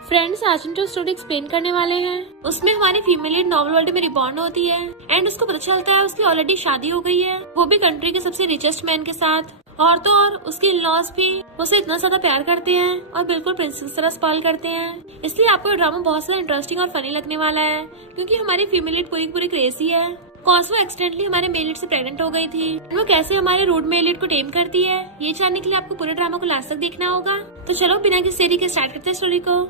Friends, आज हम जो स्टोरी एक्सप्लेन करने वाले हैं उसमें हमारी फीमेल लीड नॉवल वर्ल्ड में रिबॉर्न होती है एंड उसको पता चलता है उसकी ऑलरेडी शादी हो गई है, वो भी कंट्री के सबसे रिचेस्ट मैन के साथ। और तो और उसके इन-लॉज भी उसे इतना ज्यादा प्यार करते हैं और बिल्कुल प्रिंसेस की तरह स्पॉइल करते हैं। इसलिए आपको ये ड्रामा बहुत ज्यादा इंटरेस्टिंग और फनी लगने वाला है, क्योंकि हमारी फीमेल लीड पूरी पूरी क्रेजी है। कॉस वो एक्सीडेंटली हमारे मेल लीड से प्रेग्नेंट हो गई थी, वो कैसे हमारे रूड मेल लीड को टेम करती है, ये जानने के लिए आपको पूरे ड्रामा को लास्ट तक देखना होगा। तो चलो बिना किसी देरी के स्टार्ट करते हैं स्टोरी को।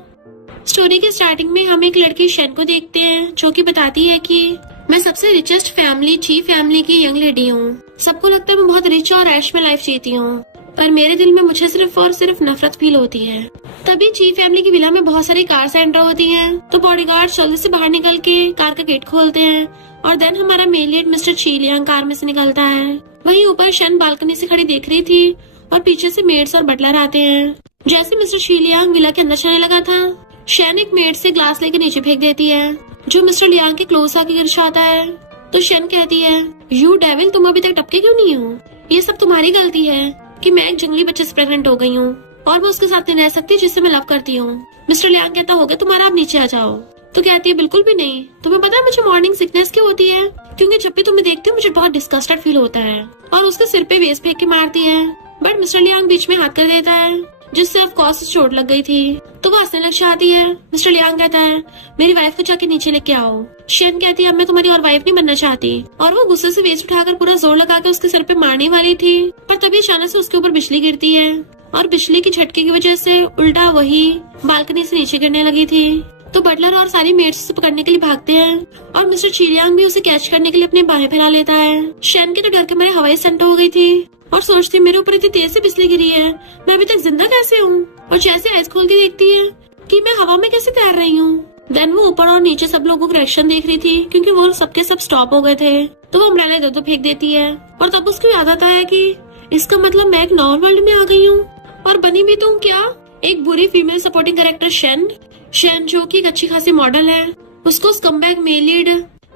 स्टोरी के स्टार्टिंग में हम एक लड़की शन को देखते हैं, जो कि बताती है कि मैं सबसे रिचेस्ट फैमिली चीफ फैमिली की यंग लेडी हूँ। सबको लगता है मैं बहुत रिच और ऐश में लाइफ जीती हूँ, पर मेरे दिल में मुझे सिर्फ और सिर्फ नफरत फील होती है। तभी चीफ फैमिली की विला में बहुत सारी कार्स एंटर होती हैं, तो बॉडीगार्ड जल्दी से बाहर निकल के कार का गेट खोलते हैं और देन हमारा मेल लीड मिस्टर चीलियांग कार में से निकलता है। वहीं ऊपर शन बालकनी से खड़ी देख रही थी और पीछे से मेड्स और बटलर आते हैं। जैसे मिस्टर चीलियांग विला के अंदर जाने लगा था, शन एक मेड से ग्लास लेके नीचे फेंक देती है, जो मिस्टर लियांग के क्लोज आके गिर जाता है। तो शन कहती है, यू डेविल, तुम अभी तक टपके क्यों नहीं हो? ये सब तुम्हारी गलती है कि मैं एक जंगली बच्चे से प्रेग्नेंट हो गई हूँ और मैं उसके साथ नहीं रह सकती जिससे मैं लव करती हूँ। मिस्टर लियांग कहता, होगा तुम्हारा, आप नीचे आ जाओ। तो कहती है, बिल्कुल भी नहीं। तुम्हें पता है मुझे मॉर्निंग सिकनेस क्यों होती है? क्योंकि जब भी तुम्हें देखती हूँ मुझे बहुत डिस्गस्टेड फील होता है। और उसके सिर पे वेस्ट फेंक के मारती है, बट मिस्टर लियांग बीच में हाथ कर देता है, जिससे ऑफ कोर्स चोट लग गई थी। तो वो हंसने लग जाती है। मिस्टर लियांग कहता है, मेरी वाइफ को जाके नीचे लेके आओ। शन कहती है, अब मैं तुम्हारी और वाइफ नहीं बनना चाहती। और वो गुस्से से वेस्ट उठाकर पूरा जोर लगा के उसके सर पे मारने वाली थी, पर तभी अचानक से उसके ऊपर बिजली गिरती है और बिजली की झटके की वजह से उल्टा वही बालकनी से नीचे गिरने लगी थी। तो बटलर और सारी मेड्स उसे पकड़ने के लिए भागते हैं और मिस्टर चीलियांग भी उसे कैच करने के लिए अपने बाहें फैला लेता है। शन के तो डर के मारे हवाई सेंट हो गई थी और सोचती मेरे ऊपर इतनी तेज से बिजली गिरी है, मैं अभी तक जिंदा कैसे हूँ? और जैसे आइज खोल के देखती है कि मैं हवा में कैसे तैर रही हूँ। देन वो ऊपर और नीचे सब लोगों को रिएक्शन देख रही थी, क्योंकि वो सबके सब स्टॉप हो गए थे। तो वो अम्ब्रेला इधर उधर फेंक देती है और तब उसको याद आता है कि इसका मतलब मैं एक नॉर्मल वर्ल्ड में आ गई हूँ और बनी भी तो क्या एक बुरी फीमेल सपोर्टिंग कैरेक्टर शन, जो की एक अच्छी खासी मॉडल है। उसको स्कमबैग मेल लीड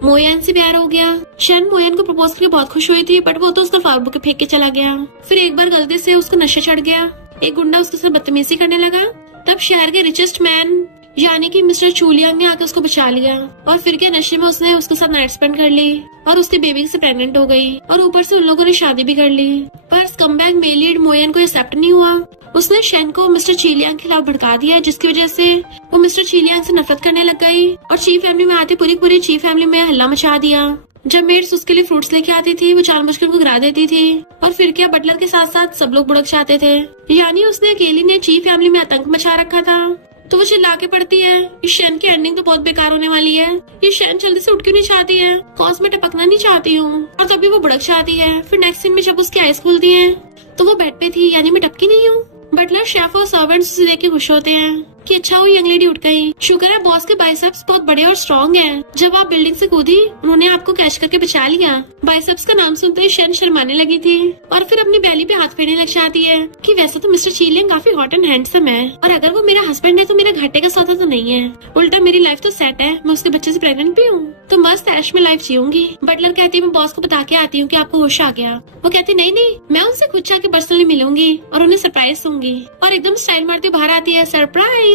मोयन से प्यार हो गया। शन मोयन को प्रपोज करके बहुत खुश हुई थी, बट वो तो उसका फ्लावर बुके फेंक के चला गया। फिर एक बार गलती से उसको नशा चढ़ गया, एक गुंडा उसके साथ बदतमीजी करने लगा। तब शहर के रिचेस्ट मैन यानी कि मिस्टर चूलियांग ने आके उसको बचा लिया और फिर के नशे में उसने उसके साथ नाइट स्पेंड कर ली और उसकी बेबी से प्रेग्नेंट हो गई और ऊपर से उन लोगों ने शादी भी कर ली। पर स्कमबैग मेल लीड मोयन को एक्सेप्ट नहीं हुआ। उसने शन को मिस्टर चीलियांग के खिलाफ भड़का दिया, जिसकी वजह से वो मिस्टर चीलियांग से नफरत करने लग गई और चीफ फैमिली में आते पूरी चीफ फैमिली में हल्ला मचा दिया। जब मेड्स उसके लिए फ्रूट्स लेके आती थी, वो जानबूझकर उनको गिरा देती थी और फिर क्या बटलर के साथ साथ सब लोग बुड़क जाते थे। यानी उसने अकेली ने चीफ फैमिली में आतंक मचा रखा था। तो वो चिल्ला के पड़ती है, इस शन की एंडिंग तो बहुत बेकार होने वाली है। ये शन जल्दी से उठ क्यों नहीं चाहती है? कॉज में टपकना नहीं चाहती हूँ। और तभी वो बुड़क जाती है। फिर नेक्स्ट सीन में जब उसकी आईज खुलती है तो वो बेड पे थी, यानी मैं टपकी नहीं हूँ। बटलर, शेफ और सर्वेंट्स उसे देख के खुश होते हैं कि अच्छा वो यंग लेडी उठ गई। शुक्र है बॉस के बाइसेप्स बहुत बड़े और स्ट्रॉन्ग हैं। जब आप बिल्डिंग से कूदी उन्होंने आपको कैच करके बचा लिया। बाइसेप्स का नाम सुनते ही शन शर्माने लगी थी और फिर अपनी बैली पे हाथ फेरने लग जाती है कि वैसे तो मिस्टर चीलियांग काफी हॉट एंड हैंडसम है और अगर वो मेरा हस्बैंड है तो मेरा घाटे का सौदा तो नहीं है, उल्टा मेरी लाइफ तो सेट है, मैं उसके बच्चे से प्रेग्नेंट भी हूँ, तो मस्त ऐश में लाइफ जीऊंगी। बटलर कहती है, मैं बॉस को बता के आती हूँ कि आपको होश आ गया। वो कहती नहीं, मैं उनसे खुद जाके पर्सनली मिलूंगी और उन्हें सरप्राइज दूंगी। और एकदम स्टाइल मारती बाहर आती है, सरप्राइज।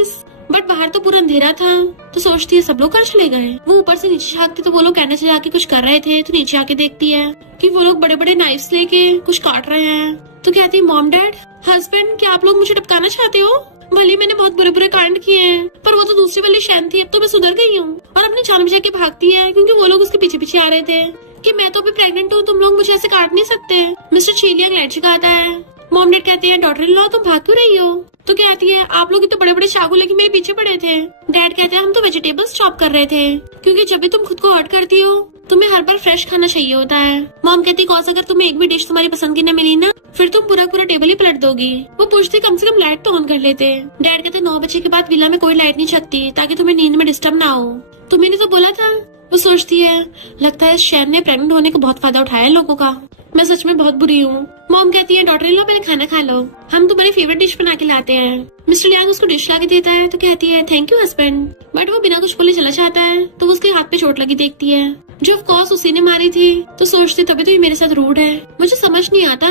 बट बाहर तो पूरा अंधेरा था, तो सोचती है सब लोग घर चले गए। वो ऊपर से नीचे झांकती तो वो लोग कहने से जाके कुछ कर रहे थे, तो नीचे आके देखती है कि वो लोग बड़े बड़े नाइफ्स लेके कुछ काट रहे हैं। तो कहती है, मॉम डैड हस्बैंड, क्या आप लोग मुझे टपकाना चाहते हो? भले मैंने बहुत बुरे बुरे कांड किए हैं, पर वो तो दूसरी वाली शैन थी, अब तो मैं सुधर गई हूँ। और अपनी जान बचा के भागती है, क्योंकि वो लोग उसके पीछे पीछे आ रहे थे कि मैं तो अभी प्रेग्नेंट हूँ, तुम लोग मुझे ऐसे काट नहीं सकते। मिस्टर चीलियांग लाइट जगाता है। मॉम डैड कहते हैं, डॉटर इन लॉ तुम भाग क्यों रही हो? तो कहती है, आप लोग तो बड़े बड़े चाकू लेके मेरे पीछे पड़े थे। डैड कहते हैं, हम तो वेजिटेबल्स चॉप कर रहे थे, क्योंकि जब भी तुम खुद को हर्ट करती हो तुम्हें हर बार फ्रेश खाना चाहिए होता है। मॉम कहती, कौन अगर तुम्हें एक भी डिश तुम्हारी पसंद की न मिली ना, फिर तुम पूरा टेबल ही पलट दोगी। वो पूछती, कम से कम लाइट तो ऑन कर लेते। डैड कहते, 9 बजे के बाद विला में कोई लाइट नहीं जगती ताकि तुम्हें नींद में डिस्टर्ब ना हो। तुम्हें तो बोला था। वो सोचती है, लगता है शैन ने प्रेग्नेंट होने को बहुत फायदा उठाया है लोगों का, मैं सच में बहुत बुरी हूँ। मॉम कहती है, डॉटर इन लॉ पहले खाना खा लो, हम तुम्हारी फेवरेट डिश बना के लाते हैं। मिस्टर लियांग उसको डिश ला के देता है, तो कहती है, थैंक यू हस्बैंड। बट वो बिना कुछ बोले चला जाता है, तो उसके हाथ पे चोट लगी देखती है। जो ऑफ कोर्स उसी ने मारी थी। तो सोचती तभी तो ये मेरे साथ रूड है। मुझे समझ नहीं आता,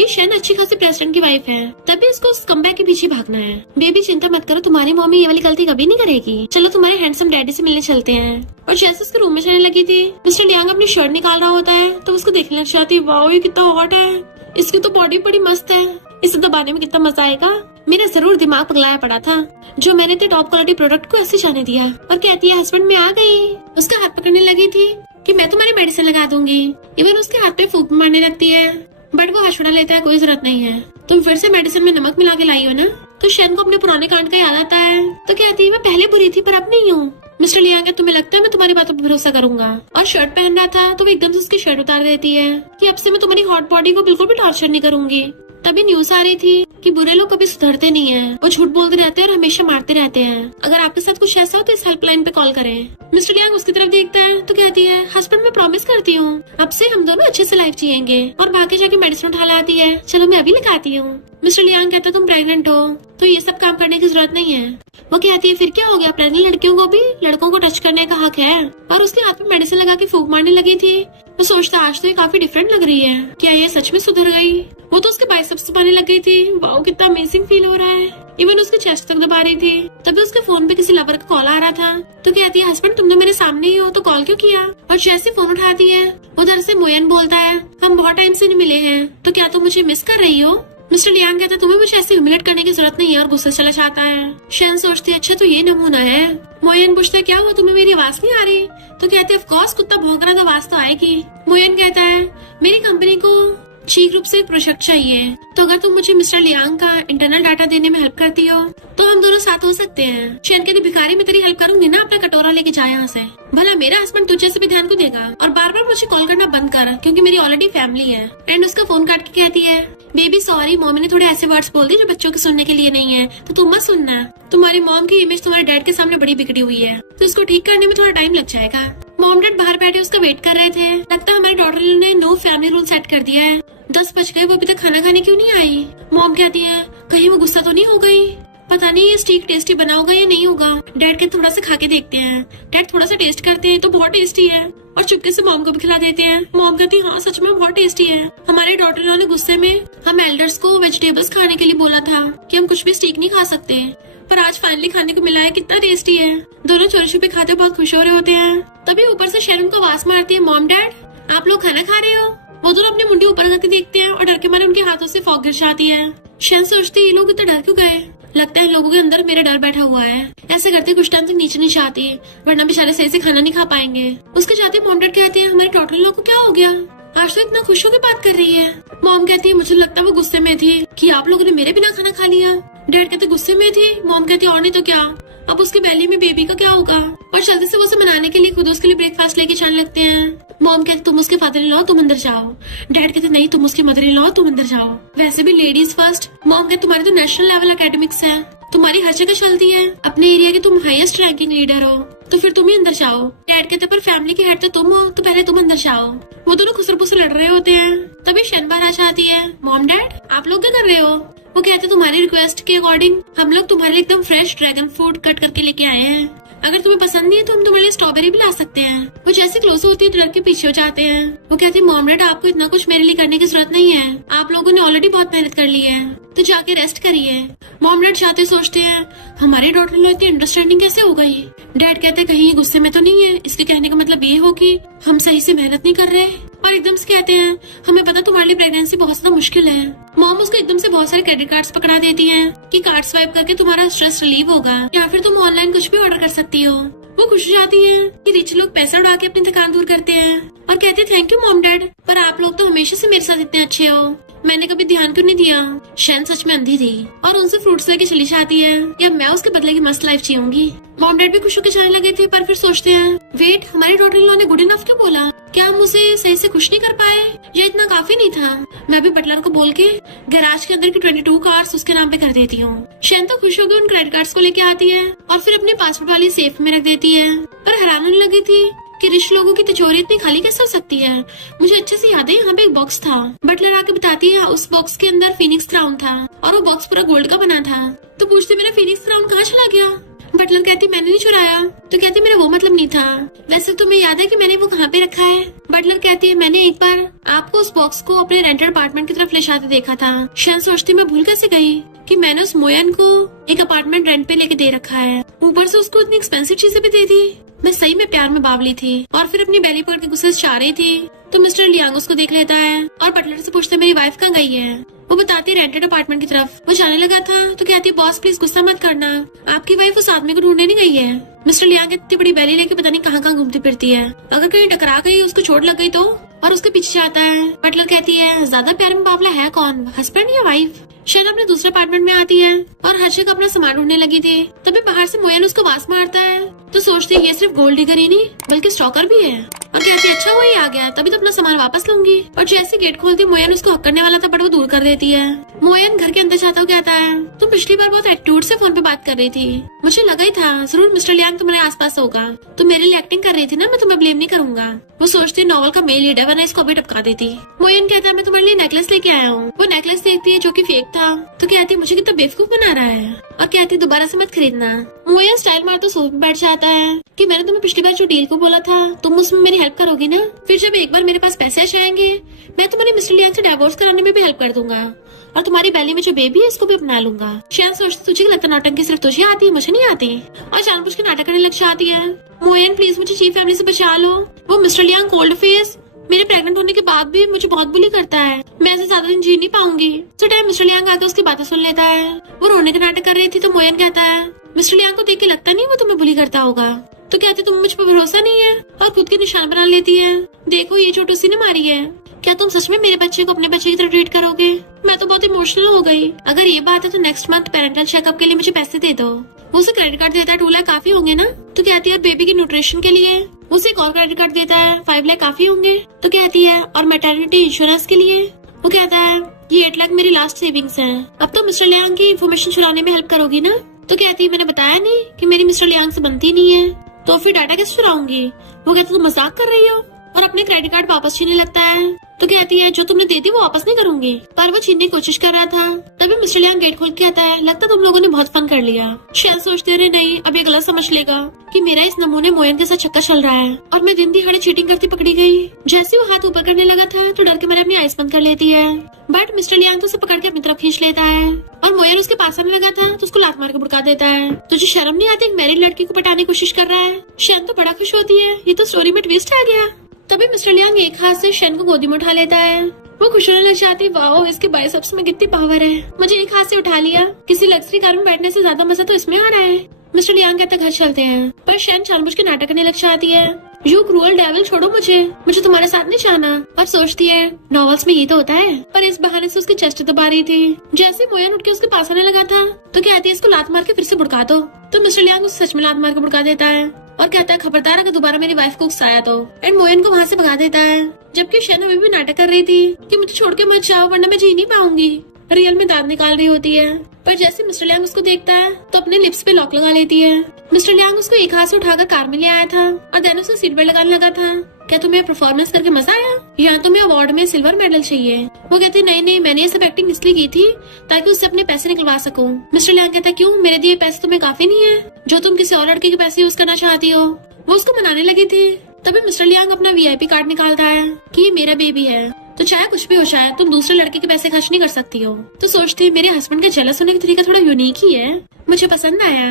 ये शैन अच्छी खासी प्रेसिडेंट की वाइफ है, तभी इसको उस कमबैक के पीछे भागना है। बेबी चिंता मत करो, तुम्हारी मम्मी ये वाली गलती कभी नहीं करेगी। चलो तुम्हारे हैंडसम डैडी से मिलने चलते हैं। और जैसे उसके रूम में जाने लगी थी, मिस्टर लियांग अपनी शर्ट निकाल रहा होता है तो उसको देखने लग जाती है। वाओ, ये कितना हॉट है, इसकी तो बॉडी बड़ी मस्त है, इसे दबाने में कितना मजा आएगा। मेरा जरूर दिमाग पगलाया पड़ा था जो मैंने इतने टॉप क्वालिटी प्रोडक्ट को ऐसे जाने दिया। और कहती है हस्बैंड मैं आ गई। उसका हाथ पकड़ने लगी थी कि मैं तुम्हारी मेडिसिन लगा दूंगी। इवन उसके हाथ पे फूंक मारने लगती है, बट वो हंसड़ा लेता है, कोई जरूरत नहीं है, तुम फिर से मेडिसिन में नमक मिला के लाई हो ना। तो शैन को अपने पुराने कांड का याद आता है तो कहती है मैं पहले बुरी थी पर अब नहीं हूँ। मिस्टर लियांग, तुम्हें लगता है मैं तुम्हारी बातों पर भरोसा करूंगा? और शर्ट पहन रहा था तो वो एकदम से उसकी शर्ट उतार देती है कि अब से मैं तुम्हारी हॉट बॉडी को बिल्कुल भी टॉर्चर नहीं करूंगी। तभी न्यूज आ रही थी कि बुरे लोग कभी सुधरते नहीं हैं, वो झूठ बोलते रहते हैं और हमेशा मारते रहते हैं। अगर आपके साथ कुछ ऐसा हो तो इस हेल्पलाइन पे कॉल करें। मिस्टर लियांग उसकी तरफ देखता है तो कहती है हस्बैंड मैं प्रॉमिस करती हूँ अब से हम दोनों अच्छे से लाइफ जिएंगे। और भागे जाके मेडिसिन उठा लाती है, चलो मैं अभी लगाती हूँ। मिस्टर लियांग कहता तुम प्रेग्नेंट हो तो ये सब काम करने की जरूरत नहीं है। वो कहती है फिर क्या हो गया, प्रेग्नेंट लड़कियों को भी लड़कों को टच करने का हक है। और उसके हाथ में मेडिसिन लगा के फूंक मारने लगी थी। वो सोचता आज तो ये काफी डिफरेंट लग रही है, क्या ये सच में सुधर गई? वो तो उसके बाइसेप्स दबाने लग गई थी। वाओ, कितना अमेजिंग फील हो रहा है। इवन उसके चेस्ट तक दबा रही थी। तभी उसके फोन पे किसी लवर का कॉल आ रहा था तो कहती है हस्बैंड तुम तो मेरे सामने ही हो तो कॉल क्यों किया? और जैसे फोन उठाती है उधर से मोयन बोलता है हम बहुत टाइम से नहीं मिले हैं तो क्या तुम मुझे मिस कर रही हो? मिस्टर लियांग कहता तुम्हें मुझे ऐसे ह्यूमिलेट करने की जरूरत नहीं है और गुस्से चला जाता है। शैन सोचती है अच्छा तो ये नमूना है। मोयन पूछता है क्या हुआ, तुम्हें मेरी आवाज नहीं आ रही? तो कहते हैं ऑफ कोर्स कुत्ता भौंक रहा तो आवाज तो आएगी। मोयन कहता है मेरी कंपनी को शीघ्र रूप से एक प्रोजेक्ट चाहिए, तो अगर तुम मुझे मिस्टर लियांग का इंटरनल डाटा देने में हेल्प करती हो तो हम दोनों साथ हो सकते हैं। शैन कहती भिखारी मैं तेरी हेल्प करूंगी ना, अपना कटोरा लेके जा यहाँ से, भला मेरा हस्बैंड तुझे से भी ध्यान को देगा। और बार बार मुझे कॉल करना बंद कर क्योंकि मेरी ऑलरेडी फैमिली है। एंड उसका फोन काट के कहती है बेबी सॉरी, मॉम ने थोड़े ऐसे वर्ड्स बोल दिए जो बच्चों के सुनने के लिए नहीं है, तो तुम मत सुनना। तुम्हारी मॉम की इमेज तुम्हारे डैड के सामने बड़ी बिगड़ी हुई है तो इसको ठीक करने में थोड़ा टाइम लग जाएगा। मॉम डैड बाहर बैठे उसका वेट कर रहे थे। लगता है हमारी डॉटर ने नो फैमिली रूल सेट कर दिया है। 10 बज गए, वो अभी तक खाना खाने क्यों नहीं आई? मॉम कहती है कहीं वो गुस्सा तो नहीं हो गई, पता नहीं ये स्टीक टेस्टी बना होगा या नहीं होगा। डैड के थोड़ा सा खा के देखते हैं। डैड थोड़ा सा टेस्ट करते हैं तो बहुत टेस्टी है और चुपके से मॉम को भी खिला देते हैं। मॉम कहती है हाँ सच में बहुत टेस्टी है। हमारे डॉटर ने गुस्से में हम एल्डर्स को वेजिटेबल्स खाने के लिए बोला था कि हम कुछ भी स्टीक नहीं खा सकते, पर आज फाइनली खाने को मिला है, कितना टेस्टी है। दोनों चोरी छुपे खाते बहुत खुश हो रहे होते हैं। तभी ऊपर से शैरन को आवाज मारती है मॉम डैड आप लोग खाना खा रहे हो? वो दोनों अपनी मुंडी ऊपर करके देखते हैं और डर के मारे उनके हाथों से फॉग गिर जाती है। शैन सोचती है ये लोग इतना डर क्यों गए, लगता है लोगों के अंदर मेरा डर बैठा हुआ है। ऐसे करते कुछ टाइम तक नीचे नहीं जाती वरना बेचारे सही से खाना नहीं खा पाएंगे। उसके जाते मॉम डैड कहते हैं हमारे डॉटर लोग को क्या हो गया, आज तो इतना खुश होकर बात कर रही है। मॉम कहती है मुझे लगता है वो गुस्से में थी कि आप लोगों ने मेरे बिना खाना खा लिया। डैड कहते गुस्से में थी। मॉम कहती और नहीं तो क्या, अब उसके बेली में बेबी का क्या होगा। और जल्दी से वो उसे मनाने के लिए खुद उसके लिए ब्रेकफास्ट लेके चलने लगते हैं। मॉम कहते तुम उसके फादर इन लॉ तुम अंदर जाओ। डैड कहते नहीं तुम उसकी मदर इन लॉ तुम अंदर जाओ, वैसे भी लेडीज फर्स्ट। मॉम कहते तुम्हारी तो नेशनल लेवल एकेडमिक्स है, तुम्हारी हर जगह चलती है, अपने एरिया के तुम हाईएस्ट रैंकिंग लीडर हो तो फिर तुम ही अंदर जाओ। डैड कहते पर फैमिली के हेड तो तुम हो तो पहले तुम अंदर जाओ। वो दोनों खुसर से लड़ रहे होते हैं। तभी शैन बाहर आ जाती है। मॉम डैड आप लोग क्या कर रहे हो? वो कहते तुम्हारी रिक्वेस्ट के अकॉर्डिंग हम लोग तुम्हारे लिए एकदम फ्रेश ड्रैगन फ्रूट कट करके लेके आए हैं, अगर तुम्हें पसंद नहीं है तो हम तुम्हारे लिए स्ट्रॉबेरी भी ला सकते हैं। वो जैसे क्लोज होती है तो डर के पीछे हो जाते हैं। वो कहते हैं मॉम डैड आपको इतना कुछ मेरे लिए करने की जरूरत नहीं है, आप लोगों ने ऑलरेडी बहुत मेहनत कर ली है तो जाके रेस्ट करिए। मॉम डैड जाते सोचते हैं हमारे डॉटर लोग इतनी अंडरस्टैंडिंग कैसे हो गई। डैड कहते हैं कहीं गुस्से में तो नहीं है, इसके कहने का मतलब ये हो कि हम सही से मेहनत नहीं कर रहे। और एकदम से कहते हैं हमें पता तुम्हारे लिए प्रेगनेंसी बहुत ज्यादा मुश्किल है। मॉम उसको एकदम से बहुत सारे क्रेडिट कार्ड्स पकड़ा देती है कि कार्ड स्वाइप करके तुम्हारा स्ट्रेस रिलीव होगा या फिर तुम ऑनलाइन कुछ भी ऑर्डर कर सकती हो। वो खुश हो जाती है कि रिच लोग पैसा उड़ा के अपनी थकान दूर करते हैं और कहते हैं थैंक यू मॉम डैड, पर आप लोग तो हमेशा से मेरे साथ इतने अच्छे हो, मैंने कभी ध्यान क्यों नहीं दिया। शैन सच में अंधी थी और उनसे फ्रूट्स लेके चली जाती है या मैं उसके बदले की मस्त लाइफ जीऊंगी। मॉम डैड भी खुश होकर जाने लगे थे पर फिर सोचते हैं वेट हमारी डॉटर इन लॉ ने गुड इनफ क्यों बोला, क्या हम उसे सही से खुश नहीं कर पाए या इतना काफी नहीं था। मैं भी बटलर को बोल के गैराज के अंदर की 22 कार्स उसके नाम पे कर देती हूँ। शैन तो खुश होकर उन क्रेडिट कार्ड्स को लेके आती है और फिर अपने पासपोर्ट वाली सेफ में रख देती है। पर हैरान होने लगी थी कि रिच लोगों की तिजोरी इतनी खाली कैसे हो सकती है। मुझे अच्छे से याद है यहाँ पे एक बॉक्स था। बटलर आके बताती है उस बॉक्स के अंदर फिनिक्स क्राउन था और वो बॉक्स पूरा गोल्ड का बना था। तो पूछते मेरा फिनिक्स क्राउन कहाँ चला गया। बटलर बटलर कहती मैंने नहीं चुराया। तो कहती मेरा वो मतलब नहीं था, वैसे तुम्हें याद है कि मैंने वो कहाँ पे रखा है? बटलर कहती है मैंने एक बार आपको उस बॉक्स को अपने रेंटेड अपार्टमेंट की तरफ ले जाते देखा था। शैन सोचती मैं भूल कैसे गई कि मैंने उस मोयन को एक अपार्टमेंट रेंट पे लेके दे रखा है, ऊपर से उसको इतनी एक्सपेंसिव चीजें भी दे दी। मैं सही में प्यार में बावली थी और फिर अपनी बेली पकड़ के गुस्से से चाह रही थी तो मिस्टर लियांग उसको देख लेता है और बटलर से पूछते मेरी वाइफ कहाँ गई है। वो बताती रेंटेड अपार्टमेंट की तरफ वो जाने लगा था तो कहती बॉस प्लीज गुस्सा मत करना, आपकी वाइफ उस आदमी को ढूंढने नहीं गई है। मिस्टर लियांग इतनी बड़ी बेली लेके पता नहीं कहाँ घूमती फिरती है, अगर कहीं टकरा गई उसको चोट लग गई तो, और उसके पीछे आता है। बटलर कहती है ज्यादा प्यार में बावला है कौन, हस्बैंड या वाइफ? शैन अपने दूसरे अपार्टमेंट में आती है और हर जगह अपना सामान ढूंढने लगी थी, तभी बाहर से मोयन उसको वास मारता है तो सोचती है ये सिर्फ गोल्ड डिगर ही नहीं बल्कि स्टॉकर भी है, और कहती है अच्छा वही आ गया तभी तो अपना सामान वापस लूंगी। और जैसे गेट खोलती मोयन उसको हक करने वाला था बट वो दूर कर देती है। मोयन घर के अंदर जाता हुआ कहता है तुम पिछली बार बहुत एटीट्यूड से फोन पे बात कर रही थी, मुझे लगा ही था जरूर मिस्टर लियांग तुम्हारे आसपास होगा, तुम मेरे लिए एक्टिंग कर रही थी ना, मैं तुम्हें ब्लेम नहीं करूंगा। वो सोचती नॉवल का मेल लीडर वरना इसको अभी टपका देती। मोयन कहता है मैं तुम्हारे लिए नेकलेस लेके आया हूँ। वो नेकलेस देखती है जो कि फेक था तो कहती मुझे कितना बेवकूफ बना रहा है और कहती दोबारा से मत खरीदना। मोयन स्टाइल मार तो सोफे पे बैठ जाता है कि मैंने तुम्हें पिछली बार जो डील को बोला था तुम उसमें मेरी हेल्प करोगी ना, फिर जब एक बार मेरे पास पैसे आ जाएंगे मैं तुम्हारे मिस्टर लियांग से डिवोर्स कराने में भी हेल्प कर दूंगा और तुम्हारी बेली में जो बेबी है इसको भी अपना लूंगा। शैन सोचती तुझे लगता नौटंकी सिर्फ तुझे आती है मुझे नहीं आती, और जानबूझ के नाटक करने लग जाती है। मोयन प्लीज मुझे चीफ फैमिली से बचा लो। वो मिस्टर लियांग कोल्ड फेस मेरे प्रेग्नेंट होने के बाद भी मुझे बहुत बुली करता है, मैं ऐसे ज्यादा दिन जी नहीं पाऊंगी। तो टाइम मिस्टर लियांग आकर उसकी बातें सुन लेता है। वो रोने का नाटक कर रही थी तो मोयन कहता है मिस्टर लियांग को देख के लगता नहीं वो तुम्हें बुली करता होगा। तो कहती तुम मुझ पर भरोसा नहीं है और खुद के निशान बना लेती है, देखो ये चोट उसी ने मारी है, क्या तुम सच में मेरे बच्चे को अपने बच्चे की तरह ट्रीट करोगे? मैं तो बहुत इमोशनल हो गई, अगर ये बात है तो नेक्स्ट मंथ पेरेंटल चेकअप के लिए मुझे पैसे दे दो। वो उसे क्रेडिट कार्ड देता है 2 लाख काफी होंगे ना? तो कहती है बेबी की न्यूट्रिशन के लिए उसे एक और क्रेडिट कार्ड देता है 5 लाख काफी होंगे। तो कहती है और मैटरनिटी इंश्योरेंस के लिए? वो कहता है ये 8 लाख मेरी लास्ट सेविंग्स है। अब तो मिस्टर लियांग की इन्फॉर्मेशन चुराने में हेल्प करोगी ना? तो कहती है मैंने बताया नहीं कि मेरी मिस्टर लियांग से बनती नहीं है, तो फिर डाटा कैसे चुराऊंगी? वो कहती तुम मजाक कर रही हो और अपने क्रेडिट कार्ड वापस छीनने लगता है। तो कहती है जो तुमने दी थी वो वापस नहीं करूंगी, पर वो छीनने की कोशिश कर रहा था। तभी मिस्टर लियांग गेट खोल के आता है, लगता तुम लोगों ने बहुत फन कर लिया। शैन सोचते रहे नहीं अब ये गलत समझ लेगा कि मेरा इस नमूने मोयन के साथ चक्कर चल रहा है और मैं दिन दिहाड़े चीटिंग करती पकड़ी गई। जैसे वो हाथ ऊपर करने लगा था तो डर के मारे अपनी आइस बंद कर लेती है, बट मिस्टर लियांग तो उसे पकड़ के अपनी तरफ खींच लेता है और मोयन उसके पास आने लगा था तो उसको लात मार के भड़का देता है। तुझे शर्म नहीं आती मैरिड लड़की को पटाने की कोशिश कर रहा है? शैन तो बड़ा खुश होती है, ये तो स्टोरी में ट्विस्ट आ गया। तभी मिस्टर लियांग एक हाथ से शैन को गोदी में उठा लेता है। वो खुश होने लग जाती, वाओ इसके बाइसेप्स में कितनी पावर है, मुझे एक हाथ से उठा लिया, किसी लग्जरी कार में बैठने से ज्यादा मजा तो इसमें आ रहा है। मिस्टर लियांग कहता घर चलते हैं, पर शैन जानबूझ के नाटक करने लग जाती है, यू क्रूअल डेविल छोड़ो मुझे तुम्हारे साथ नहीं जाना। और सोचती है नॉवेल्स में ये तो होता है, पर इस बहाने से उसकी चेस्ट दबा रही थी। जैसे मोयन उठ के उसके पास आने लगा था तो कहती है इसको लात मार के फिर से बुड़का दो। तो मिस्टर लियांग उसे सच में लात मार के बुड़का देता है और कहता है खबरदार अगर दोबारा मेरी वाइफ को उकसाया तो, एंड मोयन को वहाँ से भगा देता है। जबकि शैन अभी भी नाटक कर रही थी कि मुझे छोड़ के मत जाओ वरना मैं जी नहीं पाऊंगी, रियल में दांत निकाल रही होती है। पर जैसे मिस्टर लियांग उसको देखता है तो अपने लिप्स पे लॉक लगा लेती है। मिस्टर लियांग उसको एक हाथ से उठाकर कार में ले आया था और देन उसे सीट बेल्ट लगाने लगा था। क्या तुम्हें परफॉर्मेंस करके मजा आया या तुम्हें अवार्ड में सिल्वर मेडल चाहिए? वो कहती नहीं मैंने ये सब एक्टिंग इसलिए की थी ताकि उससे अपने पैसे निकलवा सकूं। मिस्टर लियांग कहता क्यों, मेरे दिए पैसे तुम्हें काफी नहीं है जो तुम किसी और लड़के के पैसे यूज करना चाहती हो? वो उसको मनाने लगी थी। तभी मिस्टर लियांग अपना VIP कार्ड निकालता है कि ये मेरा बेबी है तो चाहे कुछ भी हो जाए तुम दूसरे लड़के के पैसे खर्च नहीं कर सकती हो। तो सोचती मेरे हस्बैंड का जेलस होने का तरीका थोड़ा यूनिक ही है, मुझे पसंद आया।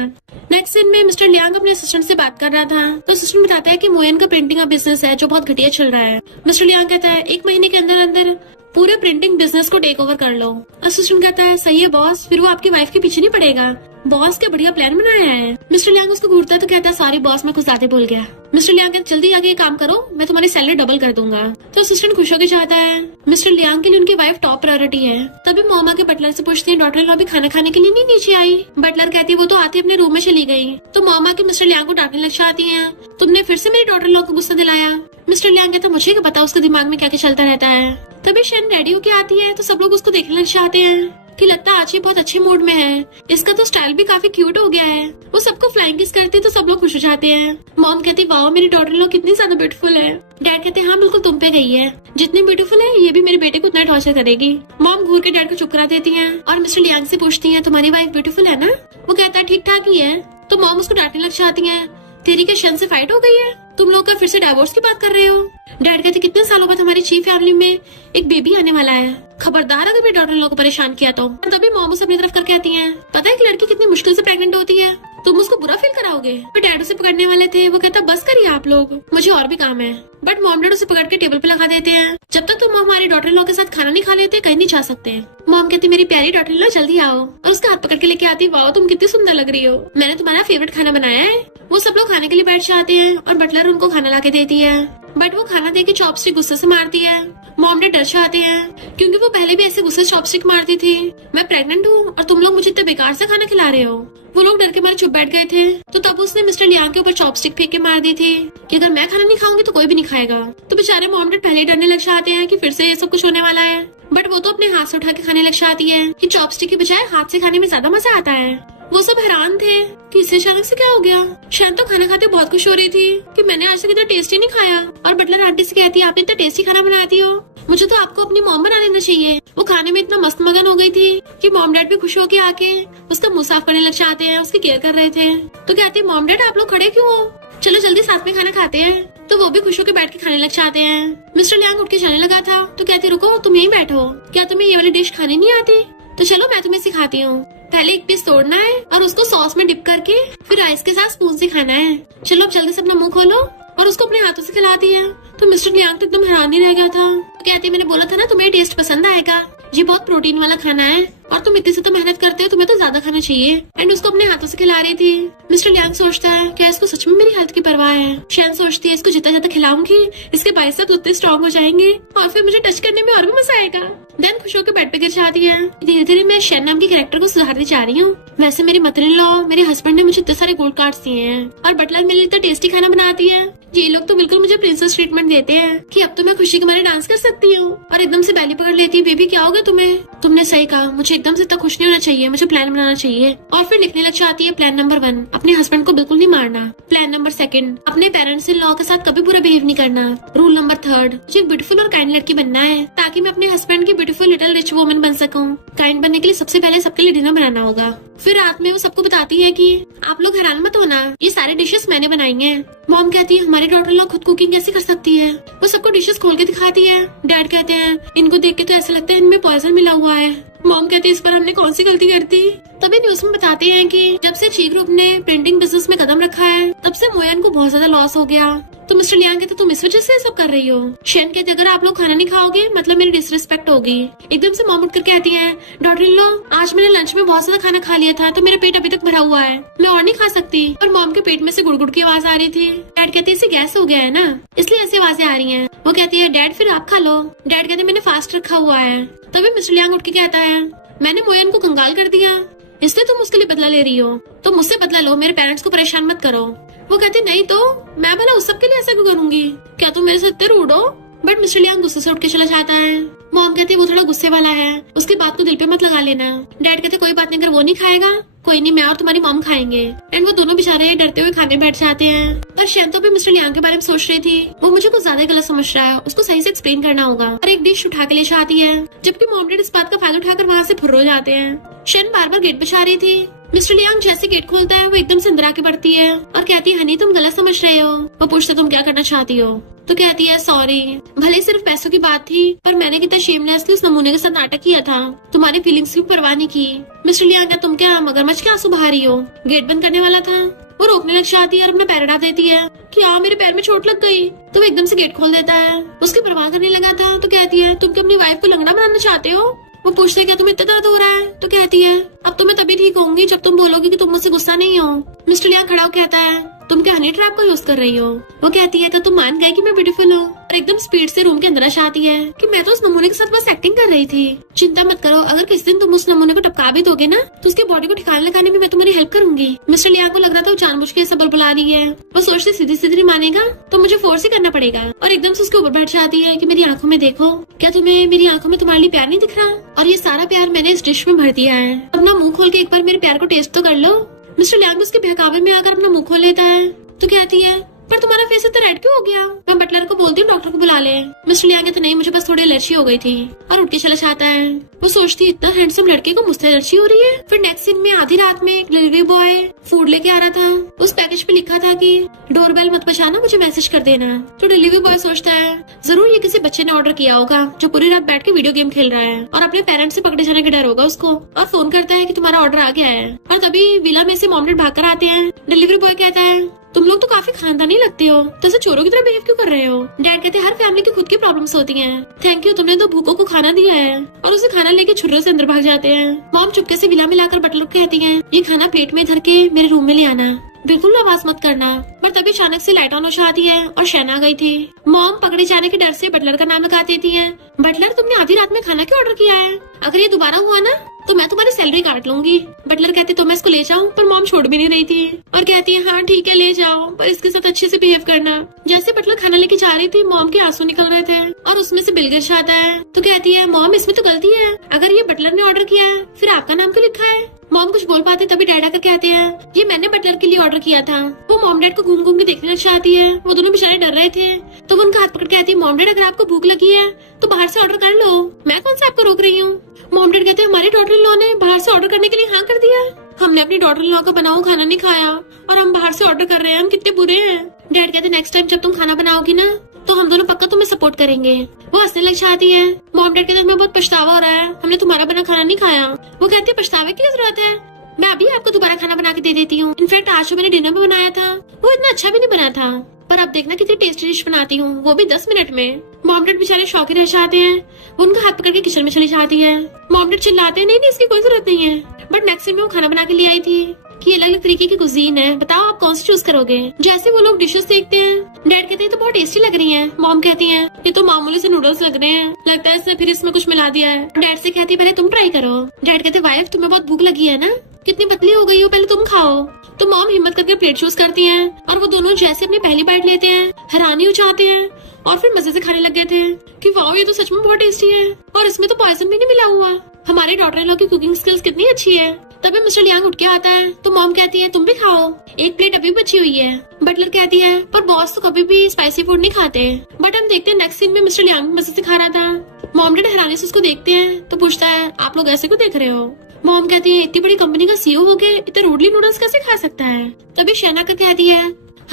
नेक्स्ट सीन में मिस्टर लियांग अपने असिस्टेंट से बात कर रहा था तो असिस्टेंट बताता है कि मोयन का प्रिंटिंग का बिजनेस है जो बहुत घटिया चल रहा है। मिस्टर लियांग कहता है 1 महीने के अंदर अंदर पूरे प्रिंटिंग बिजनेस को टेक ओवर कर लो। असिस्टेंट कहता है सही है बॉस, फिर वो आपकी वाइफ के पीछे नहीं पड़ेगा। बॉस क्या बढ़िया प्लान बनाया है। मिस्टर लियांग उसको घूरता है तो कहता है सॉरी बॉस मैं कुछ ज्यादा बोल गया। मिस्टर लियांग कहता जल्दी आगे काम करो मैं तुम्हारी सैलरी डबल कर दूंगा। तो असिस्टेंट खुश होकर चाहता है। मिस्टर लियांग के लिए उनकी वाइफ टॉप प्रायोरिटी है। तभी मोमा के बटलर से पूछती है डॉटर इन लॉ भी खाना खाने के लिए नहीं नीचे आई? बटलर कहती है वो तो आती अपने रूम में चली गई। तो मोमा के मिस्टर लियांग को डांटने लग जाती है, तुमने फिर से मेरी डॉटर इन लॉ को गुस्सा दिलाया। मिस्टर लियांग कहता मुझे क्या पता उसके दिमाग में क्या क्या चलता रहता है। तभी शैन रेडी होके आती है तो सब लोग उसको देखने लग जाते हैं कि लगता आज ये बहुत अच्छे मूड में है, इसका तो स्टाइल भी काफी क्यूट हो गया है। वो सबको फ्लाइंग किस करती है तो सब लोग खुश हो जाते हैं। मॉम कहती वाओ मेरी डॉटर लोग कितनी ज्यादा ब्यूटीफुल है। डैड कहते हाँ बिल्कुल तुम पे गई है, जितनी ब्यूटीफुल है ये भी मेरे बेटे को उतना टॉर्चर करेगी। मॉम घूर के डैड को चुप करा देती है और मिस्टर लियांग से पूछती है तुम्हारी वाइफ ब्यूटीफुल है ना? वो कहता है ठीक ठाक ही है। तो मॉम उसको डांटने लग जाती है, तेरी क्या शन से फाइट हो गई है? तुम लोग का फिर से डाइवोर्स की बात कर रहे हो? डैड कहते कितने सालों बाद हमारी ची फैमिली में एक बेबी आने वाला है, खबरदार अगर मेरी डॉटर इन लोगों को परेशान किया तो। तभी मॉम उसे अपनी तरफ करके आती है, पता है एक लड़की कितनी मुश्किल से प्रेग्नेंट होती है, तुम उसको बुरा फील कराओगे? तो डैड उसे पकड़ने वाले थे, वो कहता बस करिए आप लोग, मुझे और भी काम है। बट मॉम डैड उसे पकड़ के टेबल पे लगा देते हैं, जब तक तुम हमारी डॉटर इन लॉ के साथ खाना नहीं खा लेते कहीं नहीं जा सकते। मॉम कहती मेरी प्यारी डॉटर इन लॉ जल्दी आओ, और उसका हाथ पकड़ के लेके आती, वाओ तुम कितनी सुंदर लग रही हो, मैंने तुम्हारा फेवरेट खाना बनाया है। वो सब लोग खाने के लिए बैठ जाते हैं और बटलर उनको खाना ला के देती है, बट वो खाना दे के चॉपस्टिक गुस्से से मारती है। मॉम डैड डर जाते हैं क्योंकि वो पहले भी ऐसे गुस्से से चॉपस्टिक मारती थी। मैं प्रेग्नेंट हूँ और तुम लोग मुझे इतने बेकार से खाना खिला रहे हो। वो लोग डर के मारे चुप बैठ गए थे, तो तब उसने मिस्टर लियांग के ऊपर चॉपस्टिक फेंक के मार दी थी कि अगर मैं खाना नहीं खाऊंगी तो कोई भी नहीं खाएगा। तो बेचारे मॉम डैड पहले ही डरने लग जाते हैं कि फिर से ये सब कुछ होने वाला है, बट वो तो अपने हाथ से उठा के खाने लग जाती है कि चॉपस्टिक की बजाय हाथ से खाने में ज्यादा मजा आता है। वो सब हैरान थे कि इसे अचानक से क्या हो गया। शायद तो खाना खाते बहुत खुश हो रही थी कि मैंने आज तक इतना टेस्टी नहीं खाया, और बटलर आंटी से कहती है आप इतना टेस्टी खाना बनाती हो, मुझे तो आपको अपनी मॉम बना लेना चाहिए। वो खाने में इतना मस्त मगन हो गई थी कि मॉम डैड भी खुश होके आके उसका मुंह साफ करने लग जाते हैं, उसकी केयर कर रहे थे। तो कहते हैं मॉम डैड आप लोग खड़े क्यों हो, चलो जल्दी साथ में खाना खाते हैं। तो वो भी खुश होकर बैठ के खाने लग जाते हैं। मिस्टर लियांग उठ के जाने लगा था तो कहती रुको तुम यहीं बैठो, क्या तुम्हें ये वाली डिश खानी नहीं आती? तो चलो मैं तुम्हें सिखाती हूँ। पहले एक पीस तोड़ना है और उसको सॉस में डिप करके फिर राइस के साथ स्पून से खाना है। चलो अब जल्दी से अपना मुंह खोलो, और उसको अपने हाथों से खिलाती है। तो मिस्टर लियांग तो एकदम हैरान ही रह गया था। तो कहती है मैंने बोला था ना तुम्हें टेस्ट पसंद आएगा, ये बहुत प्रोटीन वाला खाना है और तुम इतने से तो मेहनत करते हो, तुम्हें तो ज्यादा खाना चाहिए। एंड उसको अपने हाथों से खिला रही थी। मिस्टर लियांग सोचता है क्या इसको सच में मेरी हेल्थ की परवाह है। शैन सोचती है इसको जितना ज्यादा खिलाऊंगी इसके बाइसेप्स उतने स्ट्रॉन्ग हो जाएंगे और फिर मुझे टच करने में और भी मजा आएगा। देन खुश होकर बेड पे गिर जाती है। धीरे धीरे मैं शैन नाम की कैरेक्टर को सुधारती जा रही हूँ। वैसे मेरी मदर इन लॉ मेरे हस्बैंड ने मुझे इतने सारे गोल्ड कार्ड्स दिए हैं और बटलर मेरे लिए इतना टेस्टी खाना बनाती है। ये लोग तो बिल्कुल मुझे प्रिंसेस ट्रीटमेंट देते हैं कि अब तो मैं खुशी के मारे डांस कर सकती हूँ। और एकदम से बैली पकड़ लेती है, बेबी क्या होगा तुम्हें? तुमने सही कहा, मुझे एकदम से इतना खुश नहीं होना चाहिए, मुझे प्लान बनाना चाहिए। और फिर लिखने लग जाती है प्लान नंबर 1 अपने हस्बैंड को बिल्कुल नहीं मारना, प्लान नंबर 2 अपने पेरेंट्स इन लॉ के साथ कभी बुरा बिहेव नहीं करना, रूल नंबर 3 मुझे एक ब्यूटीफुल और काइंड लड़की बनना है ताकि मैं अपने हस्बैंड की ब्यूटीफुल लिटिल रिच वुमन बन सकूं। काइंड बनने के लिए सबसे पहले सबके लिए डिनर बनाना होगा। फिर रात में वो सबको बताती है कि आप लोग हैरान मत होना, ये सारे डिशेस मैंने बनाई हैं। मॉम कहती है हमारी डॉटर लोग खुद कुकिंग कैसे कर सकती है? वो सबको डिशेस खोल के दिखाती है। डैड कहते हैं इनको देख के तो ऐसा लगता है इनमें पॉइजन मिला हुआ है। मॉम कहती है इस पर हमने कौन सी गलती कर दी? तभी न्यूज में बताते हैं कि जब से ची ग्रुप ने प्रिंटिंग बिजनेस में कदम रखा है तब से मोयन को बहुत ज्यादा लॉस हो गया। तो मिस्टर लियांग कहते तुम इस वजह से सब कर रही हो। शेन कहते अगर आप लोग खाना नहीं खाओगे मतलब मेरी डिसरिस्पेक्ट होगी। एकदम से मॉम उठ कर कहती है डॉटर इन लॉ आज मैंने लंच में बहुत ज्यादा खाना खा लिया था तो मेरा पेट अभी तक भरा हुआ है, मैं और नहीं खा सकती। और मॉम के पेट में से गुड़गुड़ की आवाज आ रही थी। डैड कहते इसे गैस हो गया है ना इसलिए ऐसी आवाजें आ रही है। वो कहती है डैड फिर आप खा लो। डैड कहते मैंने फास्ट रखा हुआ है। तभी मिस्टर लियांग उठ के कहता है मैंने मोयन को कंगाल कर दिया इसलिए तुम उसके लिए बदला ले रही हो, तो मुझसे बदला लो, मेरे पेरेंट्स को परेशान मत करो। वो कहते नहीं तो मैं भला उस सब के लिए ऐसा क्यों करूंगी, क्या तुम मेरे से इतने रूड हो? बट मिस्टर लियांग गुस्से से उठ के चला जाता है। मॉम कहती है वो थोड़ा गुस्से वाला है, उसकी बात को दिल पे मत लगा लेना। डैड कहते कोई बात नहीं, अगर वो नहीं खाएगा कोई नहीं, मैं और तुम्हारी मॉम खाएंगे। एंड वो दोनों बेचारे डरते हुए खाने बैठ जाते हैं। पर शैन तो भी मिस्टर लियांग के बारे में सोच रही थी, वो मुझे कुछ ज्यादा गलत समझ रहा है, उसको सही से एक्सप्लेन करना होगा। और एक डिश उठा के ले जाती है जबकि मॉम डैड इस बात का फायदा उठाकर वहाँ से फुर्र हो जाते हैं। शैन बार बार गेट बचा रही थी। मिस्टर लियांग जैसे गेट खोलता है वो एकदम से अंदर आके बढ़ती है और कहती है हनी तुम गलत समझ रहे हो। वो पूछते तुम क्या करना चाहती हो? तो कहती है सॉरी, भले सिर्फ पैसों की बात थी पर मैंने कितना शेमलेसली उस नमूने के साथ नाटक किया था, तुम्हारी फीलिंग्स की परवाह नहीं की। मिस्टर लियांग तुम क्या मगरमच्छ के आंसू बहा रही हो? गेट बंद करने वाला था। वो रोकने लग जाती है और अपना पैर हटा देती है कि हाँ मेरे पैर में चोट लग गई। तो वो एकदम से गेट खोल देता है। उसकी परवाह करने लगा था तो कहती है तुम क्या अपनी वाइफ को लंगड़ा बनाना चाहते हो? वो पूछते क्या तुम्हें इतना दर्द हो रहा है? तो कहती है अब तो मैं तभी ठीक होंगी जब तुम बोलोगी कि तुम मुझसे गुस्सा नहीं हो। मिस्टर लियांग खड़ा होकर कहता है तुम क्या हनी ट्रैप को यूज कर रही हो? वो कहती है तुम मान गए कि मैं ब्यूटीफुल हूँ? और एकदम स्पीड से रूम के अंदर आती है कि मैं तो उस नमूने के साथ बस एक्टिंग कर रही थी। चिंता मत करो, अगर किसी दिन तुम उस नमूने को टपका भी दोगे ना तो उसकी बॉडी को ठिकाने लगाने में मैं तुम्हारी हेल्प करूंगी। मिस्टर लियांग को लग रहा था वो जानबूझ के ऐसा बुला रही है। वो सोचते सीधी सीधी मानेगा तो मुझे फोर्स ही करना पड़ेगा। और एकदम से उसके ऊपर बैठ जाती है कि मेरी आंखों में देखो, क्या तुम्हें मेरी आंखों में तुम्हारे लिए प्यार नहीं दिख रहा? और ये सारा प्यार मैंने इस डिश में भर दिया है, अपना मुंह खोल के एक बार मेरे प्यार को टेस्ट तो कर लो। मिस्टर लियांग उसके बहकावे में आकर अपना मुंह खोल लेता है तो कहती है पर तुम्हारा फेस इतना रेड क्यों हो गया? मैं बटलर को बोलती हूँ डॉक्टर को बुला ले। मिस्टर लियांग कहते नहीं, मुझे बस थोड़ी एलर्जी हो गई थी, और उठ के चला जाता है। वो सोचती इतना हैंडसम लड़के को मुझसे एलर्जी हो रही है। फिर नेक्स्ट सीन में आधी रात में एक डिलीवरी बॉय फूड लेके आ रहा था। उस पैकेज पे लिखा था कि डोरबेल मत बजाना, मुझे मैसेज कर देना। तो डिलीवरी बॉय सोचता है जरूर ये किसी बच्चे ने ऑर्डर किया होगा जो पूरी रात बैठ के वीडियो गेम खेल रहा है और अपने पेरेंट्स से पकड़े जाने का डर होगा उसको, और फोन करता है कि तुम्हारा ऑर्डर आ गया है। और तभी विला में से मॉम डैड भाग कर आते हैं। डिलीवरी बॉय कहता है तुम लोग तो काफी खानदानी लगते हो, तो ऐसे चोरों की तरह बिहेव क्यों कर रहे हो? डैड कहते हैं हर फैमिली की खुद की प्रॉब्लम्स होती हैं। थैंक यू, तुमने तो भूखों को खाना दिया है। और उसे खाना लेके छुर्रों से अंदर भाग जाते हैं। मॉम चुपके से विला में लाकर बटलर को कहती है ये खाना प्लेट में धर के मेरे रूम में ले आना, बिल्कुल आवाज मत करना। पर तभी अचानक से लाइट ऑन हो जाती है और शहना आ गई थी। मॉम पकड़े जाने के डर से बटलर का नाम लगा देती है। बटलर तुमने आधी रात में खाना क्यों ऑर्डर किया है? अगर ये दोबारा हुआ ना तो मैं तुम्हारी सैलरी काट लूंगी। बटलर कहते तो मैं इसको ले जाऊं, पर मॉम छोड़ भी नहीं रही थी और कहती है हाँ ठीक है ले जाओ, पर इसके साथ अच्छे से बिहेव करना। जैसे बटलर खाना लेके जा रही थी मॉम के आंसू निकल रहे थे और उसमें से बिल गिर जाता है। तो कहती है मॉम इसमें तो गलती है, अगर ये बटलर ने ऑर्डर किया है फिर आपका नाम क्यों लिखा है? मॉम कुछ बोल पाते तभी डैड आकर कहते हैं ये मैंने बटलर के लिए ऑर्डर किया था। वो मॉम डैड को घूम घूम के देखने लग जाती है। वो दोनों बेचारे डर रहे थे। तो वो उनका हाथ पकड़ कहती है मॉम डैड अगर आपको भूख लगी है तो बाहर से ऑर्डर कर लो, मैं कौन सा आपको रोक रही हूँ। मॉम डैड कहते हैं हमारी डॉटर इन लॉ ने बाहर से ऑर्डर करने के लिए हाँ कर दिया। हमने अपनी डॉटर इन लॉ का बना हुआ खाना नहीं खाया और हम बाहर से ऑर्डर कर रहे हैं, हम कितने बुरे हैं। डैड कहते नेक्स्ट टाइम जब तुम खाना बनाओगी ना तो हम दोनों पक्का तुम्हें सपोर्ट करेंगे। वो हंसने लग जाती है। मॉम डैड कहते हमें बहुत पछतावा हो रहा है, हमने तुम्हारा बना खाना नहीं खाया। वो कहती है पछतावे की जरूरत है, मैं अभी आपको दोबारा खाना बना के दे देती हूँ। इनफैक्ट आज जो मैंने डिनर में बनाया था वो इतना अच्छा भी नहीं बना था, पर अब देखना कितनी टेस्टी डिश बनाती हूँ, वो भी 10 मिनट में। मॉम डैड बेचारे शौकी रह जाते हैं। वो उनका हाथ पकड़ के किचन में चली जाती है। मॉम डैड चिल्लाते हैं नहीं इसकी कोई जरूरत नहीं है। बट नेक्स्ट टाइम वो खाना बना के ले आई थी कि अलग अलग तरीके की कुजीन है, बताओ आप कौन सी चूज करोगे। जैसे वो लोग डिशेस देखते हैं डैड कहते हैं तो बहुत टेस्टी लग रही हैं। मॉम कहती हैं ये तो मामूली से नूडल्स लग रहे हैं, लगता है इसने फिर इसमें कुछ मिला दिया है। डैड से कहती है पहले तुम ट्राई करो। डैड कहते वाइफ तुम्हें बहुत भूख लगी है ना, कितनी पतली हो गई हो, पहले तुम खाओ। तो मॉम हिम्मत करके प्लेट चूज करती हैं और वो दोनों जैसे अपनी पहली बाइट लेते हैं हैरानी हो जाते हैं और फिर मजे से खाने लग गए थे कि वाओ ये तो सच में बहुत टेस्टी है और इसमें तो पॉइजन भी नहीं मिला हुआ। हमारे डॉटर इन लॉ की कुकिंग स्किल्स कितनी अच्छी है। तभी मिस्टर लियांग उठ के आता है तो मॉम कहती है तुम भी खाओ, एक प्लेट अभी बची हुई है। बटलर कहती है पर बॉस तो कभी भी स्पाइसी फूड नहीं खाते। बट हम देखते हैं नेक्स्ट सीन में मिस्टर लियांग मजे से खा रहा था। मॉम डैड हैरानी से उसको देखते हैं तो पूछता है आप लोग ऐसे क्यों देख रहे हो? मॉम कहती है इतनी बड़ी कंपनी का सीईओ हो के इतने रूडली नूडल्स कैसे खा सकता है? तभी शहना का कहती है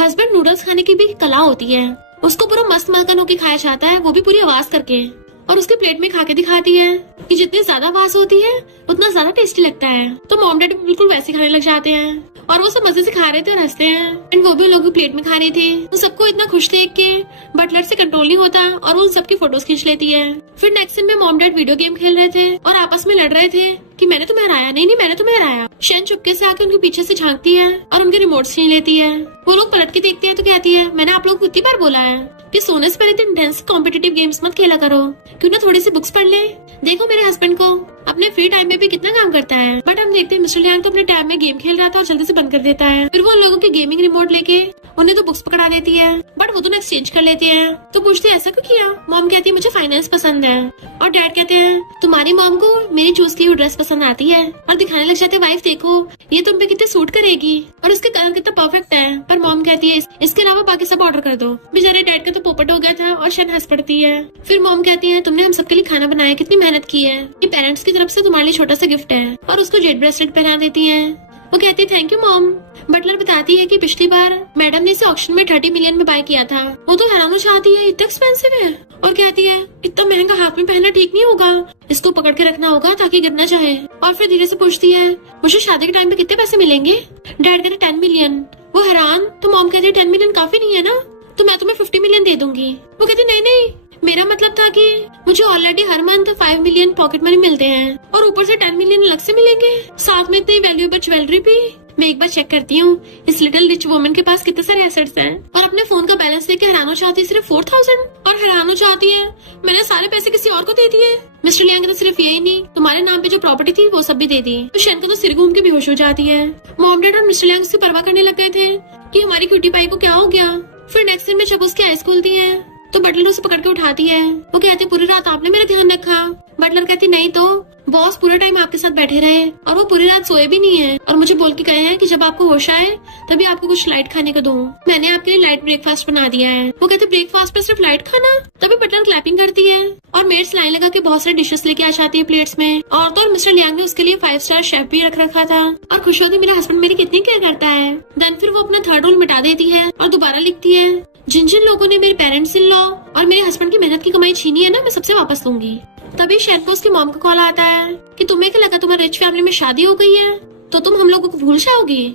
हस्बैंड नूडल्स खाने की भी कला होती है, उसको पूरा मस्त मलकन होके खाया जाता है, वो भी पूरी आवाज करके। और उसके प्लेट में खा के दिखाती है कि जितनी ज्यादा आवाज होती है उतना ज्यादा टेस्टी लगता है। तो मॉम डैड बिल्कुल वैसे खाने लग जाते हैं और वो सब मजे से खा रहे थे और हंसते हैं। एंड वो भी उन लोगों की प्लेट में खा रही थी। उन सबको इतना खुश देख के बटलर से कंट्रोल नहीं होता और वो उन सबकी फोटोज खींच लेती है। फिर नेक्स्ट सीन में मॉम डैड वीडियो गेम खेल रहे थे और आपस में लड़ रहे थे कि मैंने तुम्हें हराया। नहीं मैंने तुम्हें हराया। शेन चुपके से आके उनके पीछे से झांकती है और उनके रिमोट छीन लेती है। वो लोग पलट के देखते हैं तो कहती है मैंने आप लोगों को कितनी बार बोला है कि सोने से पहले इतने इंटेंस कॉम्पिटिटिव गेम्स मत खेला करो, क्यों ना थोड़ी सी बुक्स पढ़ ले। देखो मेरे हस्बैंड को अपने फ्री टाइम में भी कितना काम करता है। बट हम देखते हैं मिस्टर लियांग तो अपने टाइम में गेम खेल रहा था और जल्दी से बंद कर देता है। फिर वो उन लोगों की गेमिंग रिमोट लेके उन्हें तो बुक्स पकड़ा देती है बट वो तो एक्सचेंज कर लेते हैं। तो पूछते हैं ऐसा क्यों किया? मॉम कहती है मुझे फाइनेंस पसंद है और डैड कहते हैं तुम्हारी मॉम को मेरी चूज की हुई ड्रेस पसंद आती है और दिखाने लग जाते वाइफ देखो ये तुम पे कितने सूट करेगी और इसके कलर कितना परफेक्ट है। पर मॉम कहती है इसके अलावा बाकी सब ऑर्डर कर दो। बेचारे डैड का तो पोपट हो गया था और शेन हंस पड़ती है। फिर मॉम कहती है तुमने हम सबके लिए खाना बनाया, कितनी मेहनत की है, ये पेरेंट्स की तरफ से तुम्हारे लिए छोटा सा गिफ्ट है और उसको जेड ब्रेसलेट पहना देती है। वो कहती है थैंक यू मॉम। बटलर बताती है कि पिछली बार मैडम ने इसे ऑक्शन में 30 मिलियन में बाय किया था। वो तो हैरान हो जाती है इतना एक्सपेंसिव है और कहती है इतना महंगा हाथ में पहनना ठीक नहीं होगा, इसको पकड़ के रखना होगा ताकि गिर ना जाए। और फिर धीरे से पूछती है मुझे शादी के टाइम पे कितने पैसे मिलेंगे? डैड कहते 10 मिलियन। वो हैरान। तो मॉम कहती है 10 मिलियन काफी नहीं है ना, तो मैं तुम्हें 50 मिलियन दे दूंगी। वो कहती नहीं मेरा मतलब था कि मुझे ऑलरेडी हर मंथ 5 मिलियन पॉकेट मनी मिलते हैं और ऊपर से 10 मिलियन अलग से मिलेंगे, साथ में इतनी वैल्यूएबल ज्वेलरी भी। मैं एक बार चेक करती हूँ इस लिटिल रिच वुमन के पास कितने सारे एसेट्स हैं। और अपने फोन का बैलेंस देख के हैरान हो जाती है सिर्फ 4000 और हैरान हो जाती है मैंने सारे पैसे किसी और को दे दिए। मिस्टर लियांग तो सिर्फ यही नहीं तुम्हारे नाम पे जो प्रॉपर्टी थी वो सब भी दे दी। तो शेन का तो सिर घूम के बेहोश हो जाती है। मॉम डैड और मिस्टर लियांग उसकी परवाह करने लग गए थे कि हमारी क्यूटी पाई को क्या हो गया। फिर नेक्स्ट दिन में जब उसकी आईज खुलती है तो बटलर उसे पकड़ के उठाती है। वो कहते पूरी रात आपने मेरा ध्यान रखा। बटलर कहती नहीं तो बॉस पूरा टाइम आपके साथ बैठे रहे और वो पूरी रात सोए भी नहीं है और मुझे बोल के गए हैं कि जब आपको होश आए तभी आपको कुछ लाइट खाने को दूं। मैंने आपके लिए लाइट ब्रेकफास्ट बना दिया है। वो कहते ब्रेकफास्ट पर सिर्फ लाइट खाना। तभी बटलर क्लैपिंग करती है और मेड्स लाइन लगा के बहुत सारे डिशेस लेके आ जाती है प्लेट्स में। और तो और मिस्टर लियांग ने उसके लिए 5 स्टार शेफ भी रख रखा था और खुश होती मेरा हस्बैंड मेरी कितनी केयर करता है। देन फिर वो अपना 3rd रोल मिटा देती है और दोबारा लिखती है जिन जिन लोगों ने मेरे पेरेंट्स इन लॉ और मेरे हस्बैंड की मेहनत की कमाई छीनी है ना, मैं सबसे वापस लूंगी। तभी शेन को उसकी मॉम का कॉल आता है कि तुम्हें क्या लगा तुम्हारे रिच फैमिली में शादी हो गई है तो तुम हम लोगों को भूल जाओगी।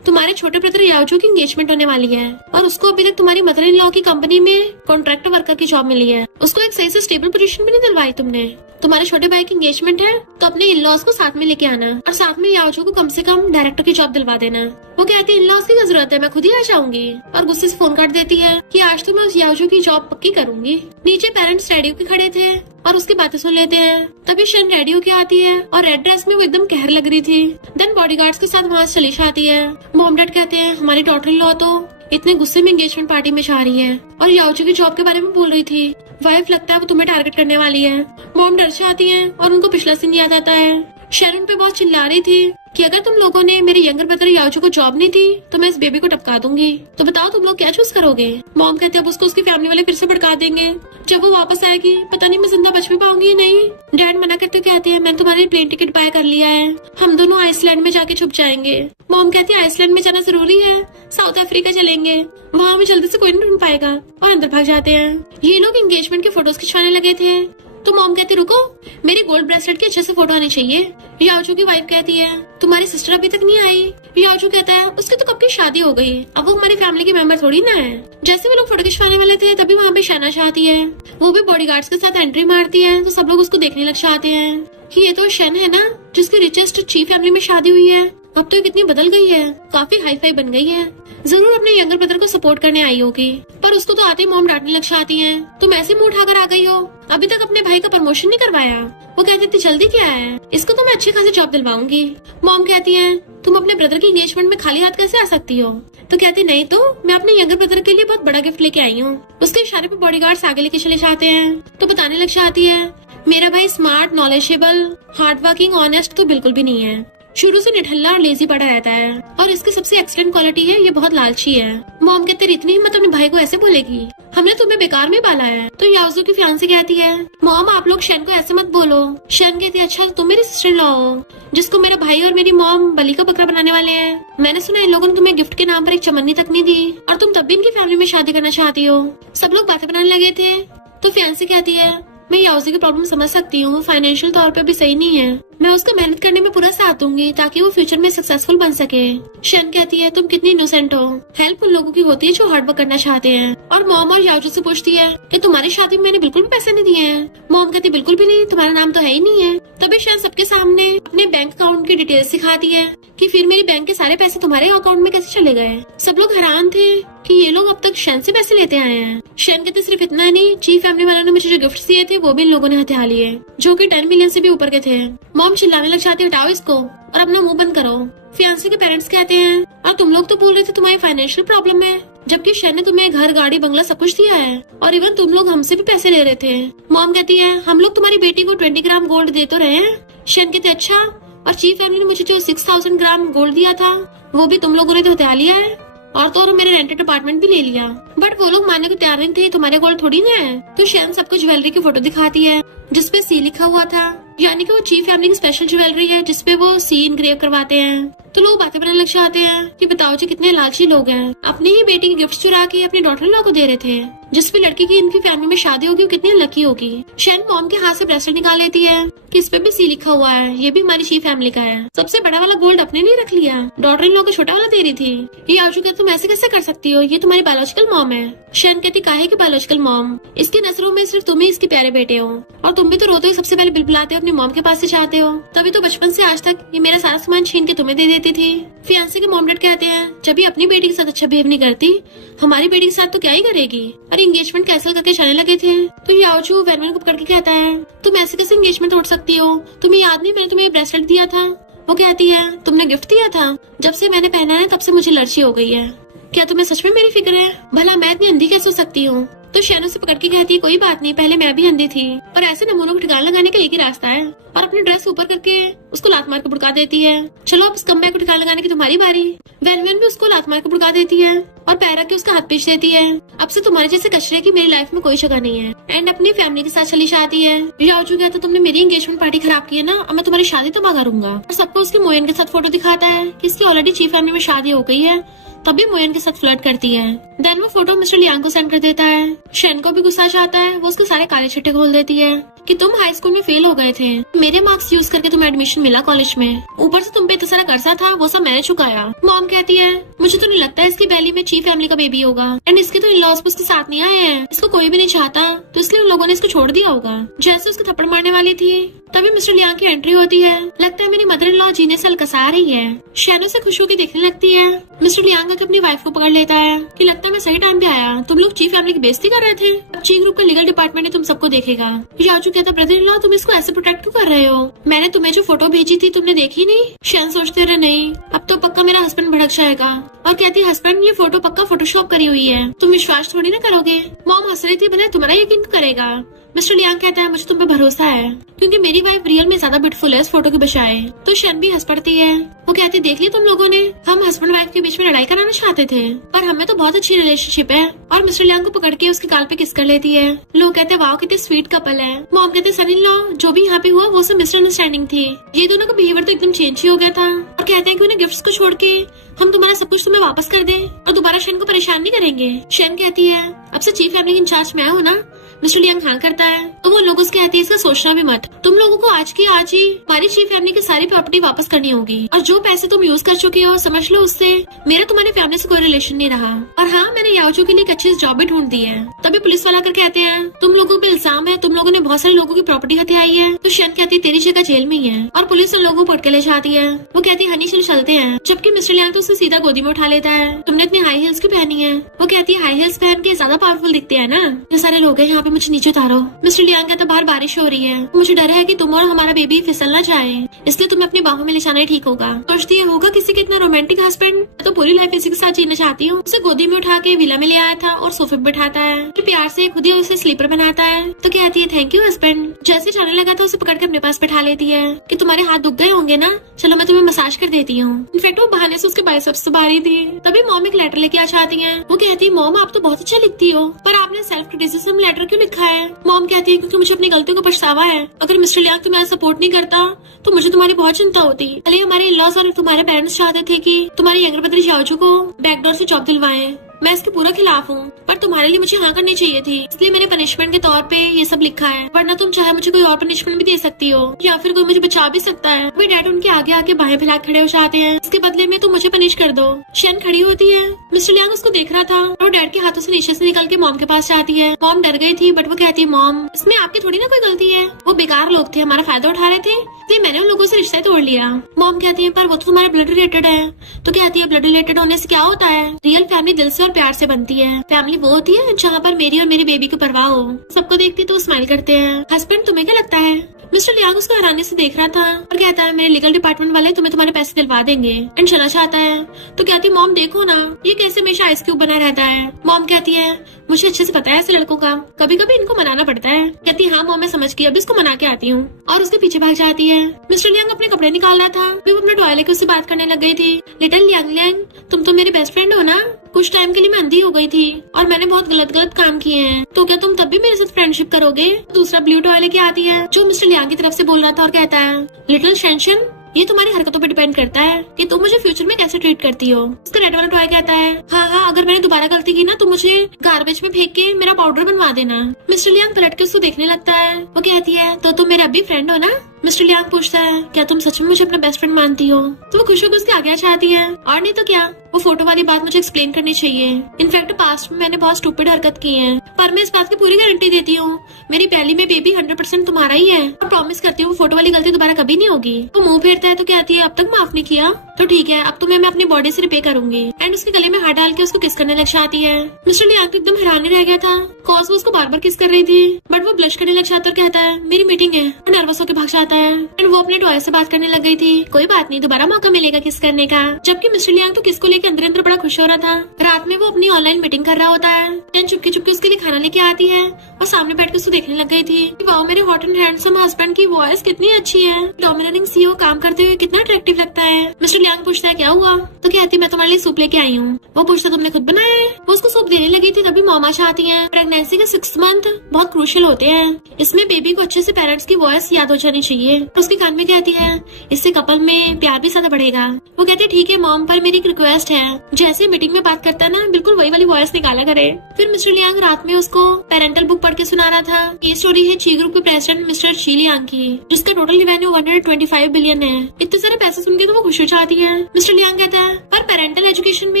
तुम्हारे छोटे ब्रदर याओजू की एंगेजमेंट होने वाली है और उसको अभी तक तुम्हारी मदर इन लॉ की कंपनी में कॉन्ट्रैक्टर वर्कर की जॉब मिली है। उसको एक सही से स्टेबल पोजीशन भी नहीं दिलवाई तुमने। तुम्हारे छोटे भाई की एंगेजमेंट है तो अपने इन लॉज को साथ में लेके आना और साथ में याओजू को कम से कम डायरेक्टर की जॉब दिलवा देना। वो कहती है इन लॉज की क्या जरूरत है, मैं खुद ही आ जाऊंगी। और गुस्से से फोन काट देती है कि आज तो मैं उस याओजू की जॉब पक्की करूंगी। नीचे पेरेंट्स रेडियो के खड़े थे और उसकी बातें सुन लेते हैं। तभी शन रेडियो की आती है और रेड ड्रेस में वो एकदम कहर लग रही थी। देन बॉडीगार्ड्स के साथ वहाँ से चली जाती है। मॉम डैड कहते हैं हमारी डॉटर इन लॉ तो इतने गुस्से में एंगेजमेंट पार्टी में जा रही है और याओजू की जॉब के बारे में बोल रही थी। वाइफ लगता है वो तुम्हें टारगेट करने वाली है। मॉम डर जाती है और उनको पिछला सीन याद आता है। शेरन पे बहुत चिल्ला रही थी कि अगर तुम लोगों ने मेरे यंगर ब्रदर याओजू को जॉब नहीं दी तो मैं इस बेबी को टपका दूंगी। तो बताओ तुम लोग क्या चूज करोगे। मॉम कहते अब उसको उसकी फैमिली वाले फिर से भड़का देंगे। जब वो वापस आएगी पता नहीं मैं जिंदा बच भी पाऊंगी या नहीं। डैड मना करते कहते हैं मैंने तुम्हारी प्लेन टिकट बाय कर लिया है, हम दोनों आइसलैंड में जाके छुप जाएंगे। मॉम कहती है आइसलैंड में जाना जरूरी है, साउथ अफ्रीका चलेंगे, वहाँ हमें जल्दी से कोई नहीं ढूंढ पाएगा। और अंदर भाग जाते हैं। ये लोग एंगेजमेंट के फोटोज खिंचवाने लगे थे तो मॉम कहती रुको, मेरी गोल्ड ब्रेसलेट की अच्छे से फोटो आनी चाहिए। याओजू की वाइफ कहती है तुम्हारी सिस्टर अभी तक नहीं आई। याओजू कहता है उसकी तो कब की शादी हो गई, अब वो हमारी फैमिली की मेंबर थोड़ी ना है। जैसे भी लोग फोटो खिंचवाने वाले थे तभी वहाँ पे शहना आती है। वो भी बॉडीगार्ड्स के साथ एंट्री मारती है तो सब लोग उसको देखने लग जाते हैं कि ये तो शन है ना जिसकी रिचेस्ट चीफ फैमिली में शादी हुई है। अब तो ये कितनी बदल गई है, काफी हाई फाई बन गई है। जरूर अपने यंगर ब्रदर को सपोर्ट करने आई होगी पर उसको तो आते ही मॉम डांटने लग जाती है तुम ऐसे मुंह उठाकर आ गई हो, अभी तक अपने भाई का प्रमोशन नहीं करवाया। वो कहती इतनी जल्दी क्या है, इसको तो मैं अच्छी खासी जॉब दिलवाऊंगी। मॉम कहती है तुम अपने ब्रदर की एंगेजमेंट में खाली हाथ कैसे आ सकती हो। तो कहती नहीं तो मैं अपने यंगर ब्रदर के लिए बहुत बड़ा गिफ्ट लेके आई हूँ। उसके इशारे पे बॉडीगार्ड्स आगे लेके चले जाते हैं तो बताने लग जाती है मेरा भाई smart, knowledgeable, hard working, honest तो बिल्कुल भी नहीं है। शुरू से निठल्ला और लेजी पड़ा रहता है और इसकी सबसे एक्सीलेंट क्वालिटी है ये बहुत लालची है। मॉम कहते इतनी हिम्मत अपने भाई को ऐसे बोलेगी, हमने तुम्हें बेकार में पाला है। तो याओजू की फियांसी कहती है मॉम आप लोग शन को ऐसे मत बोलो। शन कहती है अच्छा तुम मेरी सिस्टर इन लॉ हो जिसको मेरा भाई और मेरी मॉम बलि का बकरा बनाने वाले हैं। मैंने सुना इन लोगों ने तुम्हें गिफ्ट के नाम पर एक चमन्नी तक नहीं दी और तुम तब भी इनकी फैमिली में शादी करना चाहती हो। सब लोग बातें बनाने लगे थे तो फियांसी कहती है मैं याओजू की प्रॉब्लम समझ सकती हूँ, फाइनेंशियल तौर पे भी सही नहीं है, मैं उसका मेहनत करने में पूरा साथ दूंगी ताकि वो फ्यूचर में सक्सेसफुल बन सके। शन कहती है तुम कितनी इनोसेंट हो, हेल्प उन लोगों की होती है जो हार्ड वर्क करना चाहते हैं। और मॉम और याओजू से पूछती है कि तुम्हारी शादी में मैंने बिल्कुल भी पैसे नहीं दिए हैं। मॉम कहती बिल्कुल भी नहीं, तुम्हारा नाम तो है ही नहीं है। तभी शन सबके सामने अपने बैंक अकाउंट की डिटेल्स सिखाती है कि फिर मेरे बैंक के सारे पैसे तुम्हारे अकाउंट में कैसे चले गए। सब लोग हैरान थे कि ये लोग अब तक शन से पैसे लेते आए हैं। शन कहते सिर्फ इतना नहीं, चीफ फैमिली वालों ने मुझे जो गिफ्ट दिए थे वो भी इन लोगों ने हथिया लिए जो कि 10 मिलियन से भी ऊपर के थे। मॉम चिल्लाने लग जाती है हटाओ इसको और अपना मुंह बंद करो। फियांसी के पेरेंट्स कहते हैं और तुम लोग तो बोल रहे थे तुम्हारी फाइनेंशियल प्रॉब्लम है, जबकि शन ने तुम्हें घर, गाड़ी, बंगला सब कुछ दिया है और इवन तुम लोग हमसे भी पैसे ले रहे थे। मॉम कहती है हम लोग तुम्हारी बेटी को 20 ग्राम गोल्ड दे तो रहे हैं। शन कहते अच्छा, और चीफ फैमिली ने मुझे जो 6000 ग्राम गोल्ड दिया था वो भी तुम लोगों ने तो हथिया लिया है और तो और मेरे रेंटेड अपार्टमेंट भी ले लिया। बट वो लोग मानने को तैयार नहीं थे, तुम्हारे गोल्ड थोड़ी ना है। तो शन सबको ज्वेलरी की फोटो दिखाती है जिसपे सी लिखा हुआ था, यानी कि वो चीफ फैमिली की स्पेशल ज्वेलरी है जिसपे वो सी इनग्रेव करवाते हैं। तो लोग बातें बनाने लग जाते हैं कि बताओ जी कितने लालची लोग हैं, अपनी ही बेटी की गिफ्ट चुरा के अपने डॉटर इन लॉ को दे रहे थे। जिस भी लड़की की इनकी फैमिली में शादी होगी वो कितनी लकी होगी। शन मॉम के हाथ से ब्रेसलेट निकाल लेती है कि इस पे भी सी लिखा हुआ है, ये भी हमारी चीफ फैमिली का है। सबसे बड़ा वाला गोल्ड अपने लिए रख लिया, डॉटर इन लॉ को छोटा वाला दे रही थी। ये याओजू कहती तुम ऐसे कैसे कर सकती हो, ये तुम्हारी बायोलॉजिकल मॉम है। शन कहती काहे की बायोलॉजिकल मॉम, इसकी नजरों में सिर्फ तुम ही इसके प्यारे बेटे हो और तुम भी तो रोते हुए सबसे पहले बिलबिलाते हो अपनी मॉम के पास से चाहते हो। तभी तो बचपन से आज तक ये मेरा सारा सामान छीन के तुम्हें दे देती थी। फियांसी के मॉम डैड कहते हैं जब ये अपनी बेटी के साथ अच्छा बिहेव नहीं करती, हमारी बेटी के साथ तो क्या ही करेगी। और एंगेजमेंट कैंसिल करके जाने लगे थे तो याओजू वेनवेन को पकड़ के कहता है तुम ऐसे कैसे एंगेजमेंट तोड़ सकती हो, तुम्हें याद नहीं मैंने तुम्हें ब्रेसलेट दिया था। वो कहती है तुमने गिफ्ट दिया था, जब से मैंने पहना है तब से मुझे एलर्जी हो गई है। क्या तुम्हें सच में मेरी फिक्र है, भला मैं इतनी अंधी कैसे हो सकती हूँ। तो शैन उसे पकड़ के कहती है कोई बात नहीं, पहले मैं भी अंधी थी, पर ऐसे नमूनों को ठिकाना लगाने का एक ही रास्ता है, और अपनी ड्रेस ऊपर करके उसको लात मार के भड़का देती है। चलो अब इस कमबैक को ठिकाना लगाने की तुम्हारी बारी। वैन भी उसको लात मार के भड़का देती है और पैर रख के उसका हाथ पीछ देती है। अब से तुम्हारे जैसे कचरे की मेरी लाइफ में कोई जगह नहीं है। एंड अपनी फैमिली के साथ चली जाती है। याओजू कहता तुमने मेरी एंगेजमेंट पार्टी खराब की है ना, अब मैं तुम्हारी शादी तबाह करूंगा। और सबको उसके मोयन के साथ फोटो दिखाता है कि इसकी ऑलरेडी चीफ फैमिली में शादी हो गई है, तभी मोयन के साथ फ्लर्ट करती है। देन वो फोटो मिस्टर लियांग को सेंड कर देता है। शेन को भी गुस्सा आता है, वो उसके सारे काले छिट्टे खोल देती है कि तुम हाई स्कूल में फेल हो गए थे, मेरे मार्क्स यूज करके तुम्हें एडमिशन मिला कॉलेज में, ऊपर से तुम पे इतना सारा कर्जा था, वो सब मैंने चुकाया। मॉम कहती है मुझे तो नहीं लगता इसकी बैली में चीफ फैमिली का बेबी होगा, एंड इसके तो इन-लॉज भी उसके साथ नहीं आए हैं, इसको कोई भी नहीं चाहता, तो इसलिए उन लोगों ने इसको छोड़ दिया होगा। जैसे उसको थप्पड़ मारने वाली थी तभी मिस्टर लियांग की एंट्री होती है। लगता है मेरी मदर इन लॉ जीने से अलकसा रही है। शैनो से खुश होकर देखने लगती है। मिस्टर लियांग आकर अपनी वाइफ को पकड़ लेता है कि लगता है मैं सही टाइम पे आया, तुम लोग चीफ फैमिली की बेइज्जती कर रहे थे, अब ची ग्रुप का लीगल डिपार्टमेंट तुम सबको देखेगा। याओजू कहता ब्रदर इन लॉ तुम इसको ऐसे प्रोटेक्ट क्यों कर रहे हो, मैंने तुम्हें जो फोटो भेजी थी तुमने देखी नहीं। शैन सोचते रहे नहीं, अब तो पक्का मेरा हस्बैंड भड़क जाएगा, और कहती हस्बैंड ये फोटो पक्का फोटोशॉप करी हुई है, तुम विश्वास थोड़ी ना करोगे। मॉम हंस रही थी, भला तुम्हारा यकीन करेगा। मिस्टर लियांग कहता है मुझे तुम पे भरोसा है, क्योंकि मेरी वाइफ रियल में ज्यादा ब्यूटीफुल है इस फोटो के बजाय। तो शन भी हंस पड़ती है। वो कहती देख लिया तुम लोगों ने, हम हस्बैंड वाइफ के बीच में लड़ाई कराना चाहते थे, पर हमें तो बहुत अच्छी रिलेशनशिप है। और मिस्टर लियांग को पकड़ के उसके गाल पे किस कर लेती है। लोग कहते वाओ कितने स्वीट कपल है। मॉम कहते सन इन लॉ जो भी यहाँ पे हुआ वो सब मिसअंडरस्टैंडिंग थी, ये दोनों का बिहेवियर तो एकदम चेंज ही हो गया था। और कहते हैं कि उन्हें गिफ्ट्स को छोड़ के हम तुम्हारा सब कुछ तुम्हें वापस कर दें और दोबारा शेन को परेशान नहीं करेंगे। शेन कहती है अब से चीफ फैमिली इंचार्ज मैं हूँ ना। मिस्टर लियांग हाँ करता है। तो वो लोग उसके कहती है इसका सोचना भी मत, तुम लोगों को आज की आज ही हमारी चीफ फैमिली की सारी प्रॉपर्टी वापस करनी होगी, और जो पैसे तुम यूज कर चुके हो समझ लो उससे मेरा तुम्हारी फैमिली से कोई रिलेशन नहीं रहा। और हाँ मैंने याओजू के लिए एक अच्छी जॉब भी ढूंढ दी है। तभी पुलिस वाला कर कहते हैं तुम लोगों पे इल्जाम है, तुम लोगों ने बहुत सारे लोगों की प्रॉपर्टी हथियाई है। तो शन कहती तेरी जगह जेल में ही है, और पुलिस उन लोगों को पकड़ के ले जाती है। वो कहती हनी चल चलते हैं, जबकि मिस्टर लियांग तो उसे सीधा गोदी में उठा लेता है। तुमने इतनी हाई हील्स क्यों पहनी है। वो कहती है हाई हील्स पहन के ज्यादा पावरफुल दिखते हैं ना, ये सारे लोग हैं यहाँ पे, मुझे नीचे उतारो। मिस्टर लियांग कहता बाहर बारिश हो रही है, मुझे डर है कि तुम और हमारा बेबी फिसल ना जाए, इसलिए तुम्हें अपनी बाहों में ले जाना ही ठीक होगा। सोचती है होगा किसी के इतना रोमांटिक हस्बैंड, तो पूरी लाइफ इसी के साथ जीना चाहती हूँ। उसे गोदी में उठा के विला में ले आया था और सोफे पे बैठाता है, फिर प्यार से खुद ही उसे स्लीपर बनाता है। तो कहती है थैंक यू हस्बैंड। जैसे जाने लगा था उसे पकड़ के अपने पास बैठा लेती है कि तुम्हारे हाथ दुख गए होंगे ना, चलो मैं तुम्हें मसाज कर देती हूँ। इनफैक्ट वो बहाने से उसके बाइसेप्स दबा रही थी। तभी मॉम एक लेटर लेके आ जाती है। वो कहती है मॉम आप तो बहुत अच्छा लिखती हो, पर आपने सेल्फ क्रिटिसिज्म लेटर क्यों लिखा है। मॉम कहती है क्योंकि मुझे अपनी गलतियों को पछतावा है, अगर मिस्टर लियांग तुम्हें सपोर्ट नहीं करता तो मुझे तुम्हारी बहुत चिंता होती। पहले हमारे इन-लॉज और तुम्हारे पेरेंट्स चाहते थे कि तुम्हारे यंगर ब्रदर याओजू को बैकडोर से जॉब दिलवाएं, मैं इसके पूरा खिलाफ हूँ, पर तुम्हारे लिए मुझे हाँ करनी चाहिए थी, इसलिए मैंने पनिशमेंट के तौर पे ये सब लिखा है, वरना तुम चाहे मुझे कोई और पनिशमेंट भी दे सकती हो, या फिर कोई मुझे बचा भी सकता है। वे डैड उनके आगे आके बाहें फैला खड़े हो जाते हैं, इसके बदले में तुम मुझे पनिश कर दो। शेन खड़ी होती है। मिस्टर लियांग उसको देख रहा था और डैड के हाथों से नीचे से निकल के मॉम के पास जाती है। मॉम डर गई थी, बट वो कहती है मॉम इसमें आपकी थोड़ी ना कोई गलती है, वो बेकार लोग थे, हमारा फायदा उठा रहे थे, इसलिए मैंने उन लोगों से रिश्ता तोड़ लिया। मॉम कहती है पर वो तो तुम्हारे ब्लड रिलेटेड है। तो कहती है ब्लड रिलेटेड होने से क्या होता है, रियल फैमिली दिल से और प्यार से बनती है। फैमिली वो होती है जहाँ पर मेरी और मेरी बेबी की परवाह हो। सबको देखते तो स्माइल करते हैं। हस्बैंड तुम्हें क्या लगता है। मिस्टर लियांग उसको हैरानी से देख रहा था और कहता है मेरे लीगल डिपार्टमेंट वाले तुम्हें तुम्हारे पैसे दिलवा देंगे, एंड चला चाहता है। तो कहती मॉम देखो ना ये कैसे हमेशा आइस क्यूब बना रहता है। मॉम कहती है मुझे अच्छे से पता है ऐसे लड़कों का, कभी कभी इनको मनाना पड़ता है। कहती हाँ मॉम मैं समझ गई, अब इसको मना के आती हूँ, और उसके पीछे भाग जाती है। मिस्टर लियांग अपने कपड़े निकाल रहा था, वो अपने टॉय लेके उससे बात करने लग गई थी। लिटिल लियांग तुम तो मेरी बेस्ट फ्रेंड हो ना, कुछ टाइम के लिए मैं अंधी हो गई थी और मैंने बहुत गलत काम किए हैं, तो क्या तुम तब भी मेरे साथ फ्रेंडशिप करोगे। दूसरा ब्लू टॉय लेके आती है जो मिस्टर लियांग की तरफ से बोल रहा था और कहता है लिटिल शेंशन ये तुम्हारी हरकतों पर डिपेंड करता है कि तुम मुझे फ्यूचर में कैसे ट्रीट करती हो। उसका रेड वाला टॉय कहता है हाँ अगर मैंने दोबारा गलती की ना तो मुझे गार्बेज में फेंक के मेरा पाउडर बनवा देना। मिस्टर लियांग पलट के उसको देखने लगता है। वो कहती है तो तुम मेरे अभी फ्रेंड हो ना। मिस्टर लियांग पूछता है क्या तुम सच में मुझे अपना बेस्ट फ्रेंड मानती हो। तो वो खुश होकर उसके आगे आ चाहती है, और नहीं तो क्या वो फोटो वाली बात मुझे एक्सप्लेन करनी चाहिए। इनफैक्ट पास्ट में मैंने बहुत स्टूपिड हरकत की है, पर मैं इस बात की पूरी गारंटी देती हूँ मेरी पहली में बेबी 100% तुम्हारा ही है, और प्रॉमिस करती हूँ फोटो वाली गलती दोबारा कभी नहीं होगी। वो मुंह फेरता है तो कहती है अब तक माफ नहीं किया। तो ठीक है, अब तो मैं अपनी बॉडी से रिपे करूंगी। एंड उसके गले में हाथ डाल के उसको किस करने लग जाती है। मिस्टर लियांग तो एकदम हैरान ही रह गया था, कॉज वो उसको बार बार किस कर रही थी, बट वो ब्लश करने लग जाता और कहता है मेरी मीटिंग है। वो नर्वस होकर भाग जाता है एंड वो अपने टॉय से बात करने लग गई थी, कोई बात नहीं, दोबारा मौका मिलेगा किस करने का। जबकि मिस्टर लियांग तो किस को लेकर अंदर अंदर बड़ा खुश हो रहा था। रात में वो अपनी ऑनलाइन मीटिंग कर रहा होता है एंड चुपके चुपके उसके लिए खाना लेके आती है और सामने बैठ के उसको देखने लग गई थी कि वाओ, मेरे हॉट एंड हैंडसम हस्बैंड की वॉइस कितनी अच्छी है, डोमिनेटिंग सीईओ काम करते हुए कितना अट्रैक्टिव लगता है। मिस्टर लियांग पूछता है क्या हुआ, तो कहती मैं तुम्हारे लिए सूप लेके आई हूँ। वो पूछता तुमने खुद बनाया है। वो उसको सूप देने लगी थी तभी मॉम आती है। प्रेगनेंसी के 6 मंथ बहुत क्रूशियल होते हैं, इसमें बेबी को अच्छे से पेरेंट्स की वॉइस याद हो जानी चाहिए। उसके कान में कहती है इससे कपल में प्यार भी ज्यादा बढ़ेगा। वो कहते ठीक है मॉम, पर मेरी एक रिक्वेस्ट है, जैसे मीटिंग में बात करता है ना बिल्कुल वही वाली वॉइस निकाला करे। फिर मिस्टर लियांग रात में उसको पेरेंटल बुक पढ़ के सुना रहा था। ये स्टोरी है ची ग्रुप के प्रेसिडेंट मिस्टर ची लियांग की, जिसका टोटल रेवेन्यू 125 बिलियन है। इतने सारे पैसे सुन के तो वो खुश हो जाती है। मिस्टर लियांग कहता है पर पेरेंटल एजुकेशन में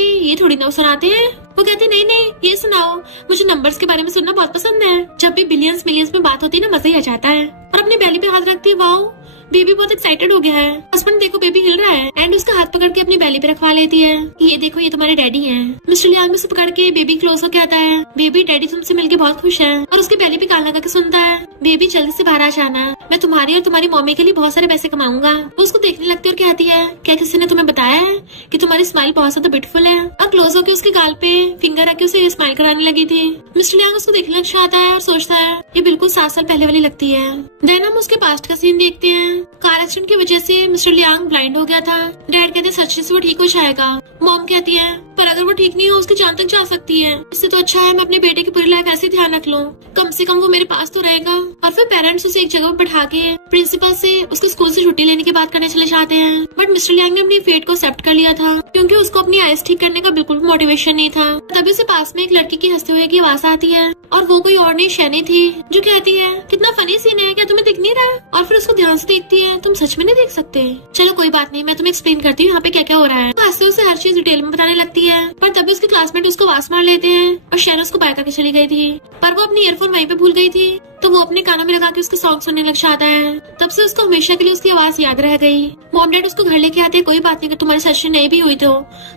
ये थोड़ी ना सुनाते हैं। वो कहते नहीं नहीं ये सुनाओ, मुझे नंबर्स के बारे में सुनना बहुत पसंद है। जब भी बिलियंस मिलियंस में बात होती है ना मजा ही आ जाता है। और अपनी बैली पे हाथ रखती है, वाओ बेबी बहुत एक्साइटेड हो गया है। हस्बैंड देखो बेबी हिल रहा है एंड उसका हाथ पकड़ के अपनी बैली पे रखवा लेती है, ये देखो ये तुम्हारे डैडी हैं। मिस्टर लियांग में से पकड़ के बेबी क्लोज हो कहता है बेबी डैडी तुमसे मिलके बहुत खुश है। और उसकी बैली पे कान लगा के सुनता है बेबी जल्दी से बाहर आ जाना, मैं तुम्हारी और तुम्हारी मम्मी के लिए बहुत सारे पैसे कमाऊंगा। वो उसको देखने लगती है और कहती है क्या किसी ने तुम्हें बताया है कि तुम्हारी स्माइल बहुत ज्यादा ब्यूटीफुल है। और क्लोज होकर उसके गाल पे फिंगर रख के उसे स्माइल कराने लगी थी। मिस्टर लियांग उसको देखने लग जाता है और सोचता है ये बिल्कुल 7 साल पहले वाली लगती है। देन हम उसके पास्ट का सीन देखते हैं। कार एक्सीडेंट की वजह से मिस्टर लियांग ब्लाइंड हो गया था। डैड कहते सच्ची से वो ठीक हो जाएगा। मॉम कहती है पर अगर वो ठीक नहीं हो उसकी जान तक जा सकती है, इससे तो अच्छा है मैं अपने बेटे की पूरी लाइफ ऐसे ध्यान रख लूं, कम से कम वो मेरे पास तो रहेगा। और फिर पेरेंट्स उसे एक जगह पर बैठा के प्रिंसिपल से उसके स्कूल से छुट्टी लेने की बात करने चले जाते हैं। बट मिस्टर लियांग ने अपनी फेट को एक्सेप्ट कर लिया था क्योंकि उसको अपनी आइज ठीक करने का बिल्कुल मोटिवेशन नहीं था। तभी उसे पास में एक लड़की की हंसते हुए की आवाज आती है और वो कोई और नहीं शैनी थी, जो कहती है कितना फनी सीन है, क्या तुम्हें दिख नहीं रहा। और फिर उसको ध्यान से देखती है, तुम सच में नहीं देख सकते, चलो कोई बात नहीं मैं तुम्हें एक्सप्लेन करती हूँ यहाँ पे क्या क्या हो रहा है। तो हंसते उसे हर चीज डिटेल में बताने लगती है। पर तभी उसके क्लासमेट उसको आवाज मार लेते हैं और शैन उसको बाय करके चली गई थी, पर वो अपनी ईयरफोन वहीं पे भूल गई थी। तो वो अपने कानों में लगा के उसके सॉन्ग सुनने लग जाता है। तब से उसको हमेशा के लिए उसकी आवाज याद रह गई। मॉम डैड उसको घर लेके आते हैं, कोई बात नहीं कि तुम्हारी सर्जरी नहीं भी हुई तो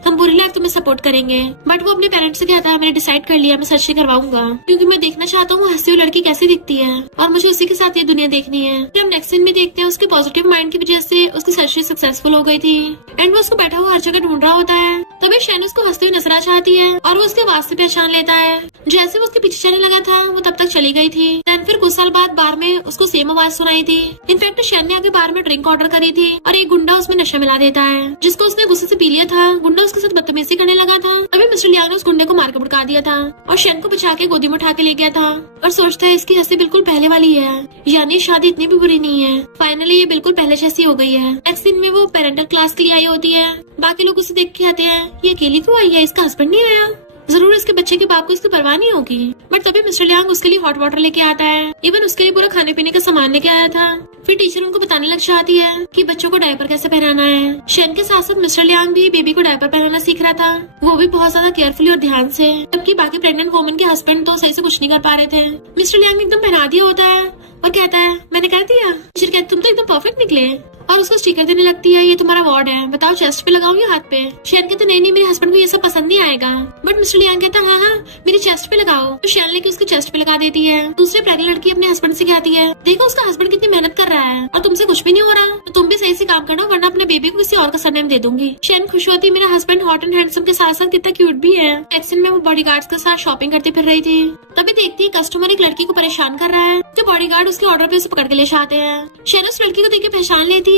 हम पूरी लाइफ तुम्हें सपोर्ट करेंगे। बट वो अपने पेरेंट्स से कहता है मैंने डिसाइड कर लिया मैं सर्जरी करवाऊंगा, क्योंकि मैं देखना चाहता हूँ हंसी हुई लड़की कैसी दिखती है और मुझे उसी के साथ ये दुनिया देखनी है। फिर हम नेक्स्ट सीन में देखते हैं उसके पॉजिटिव माइंड की वजह से उसकी सर्जरी सक्सेसफुल हो गई थी एंड वो उसको बैठा हुआ हर जगह ढूंढ रहा होता है। तभी शैन उसको हंसते हुए नजर आ जाती है और वो उसके आवाज से पहचान लेता है। जैसे वो उसके पीछे चलने लगा था वो तब तक चली गई थी। देन फिर कुछ साल बाद बार में उसको सेम आवाज सुनाई थी। इनफैक्ट शैन ने आगे बार में ड्रिंक ऑर्डर करी थी और एक गुंडा उसमें नशा मिला देता है, जिसको उसने गुस्से से पी लिया था। गुंडा उसके साथ बदतमीजी करने लगा था। तभी मिस्टर लियांग ने उस गुंडे को मार के भड़का दिया था और शैन को बचा के गोदी में उठा के ले गया था और सोचता है इसकी हंसी बिल्कुल पहले वाली है, यानी शादी इतनी भी बुरी नहीं है। फाइनली ये बिल्कुल पहले जैसी हो गई है। नेक्स्ट सीन में वो पेरेंटल क्लास के लिए आई होती है। बाकी लोग उसे देख के आते हैं, ये अकेली क्यों आई है, इसका हस्बैंड नहीं आया, जरूर इसके बच्चे के बाप को इसकी परवाह नहीं होगी। बट तभी मिस्टर लियांग उसके लिए हॉट वाटर लेके आता है, इवन उसके लिए पूरा खाने पीने का सामान लेके आया था। फिर टीचर उनको बताने लग जाती है कि बच्चों को डायपर कैसे पहनाना है। शैन के साथ साथ मिस्टर लियांग भी बेबी को डायपर पहनाना सीख रहा था, वो भी बहुत ज्यादा केयरफुली और ध्यान से, जबकि बाकी प्रेग्नेंट वुमन के हस्बैंड तो सही से कुछ नहीं कर पा रहे थे। मिस्टर लियांग एकदम पहना दिया होता है और कहता है मैंने कह दिया। टीचर कहती तुम तो एकदम परफेक्ट निकले और उसको स्टिकर देने लगती है, ये तुम्हारा वार्ड है, बताओ चेस्ट पे लगाऊं या हाथ पे। शैन कहते नहीं मेरे हस्बैंड को ये सब पसंद नहीं आएगा। बट मिस्टर लियांग कहता हाँ मेरी चेस्ट पे लगाओ। तो शैन लेके उसके चेस्ट पे लगा देती है। दूसरी प्रेग्नेंट लड़की अपने हस्बैंड से कहती है देखो उसका हस्बैंड कितनी मेहनत कर रहा है और तुमसे कुछ भी नहीं हो रहा, तो तुम भी सही से काम करना वरना अपने बेबी को किसी और का सरनेम दे दूंगी। शैन खुश होती मेरा हस्बैंड हॉट एंड हैंडसम के साथ साथ कितना क्यूट भी है। एक्शन में वो बॉडीगार्ड्स के साथ शॉपिंग करती फिर रही थी। तभी देखती है कस्टमर एक लड़की को परेशान कर रहा है, जो बॉडीगार्ड उसके ऑर्डर पे उसे पकड़ के ले जाते हैं। शैन उस लड़की को देख के पहचान लेती है,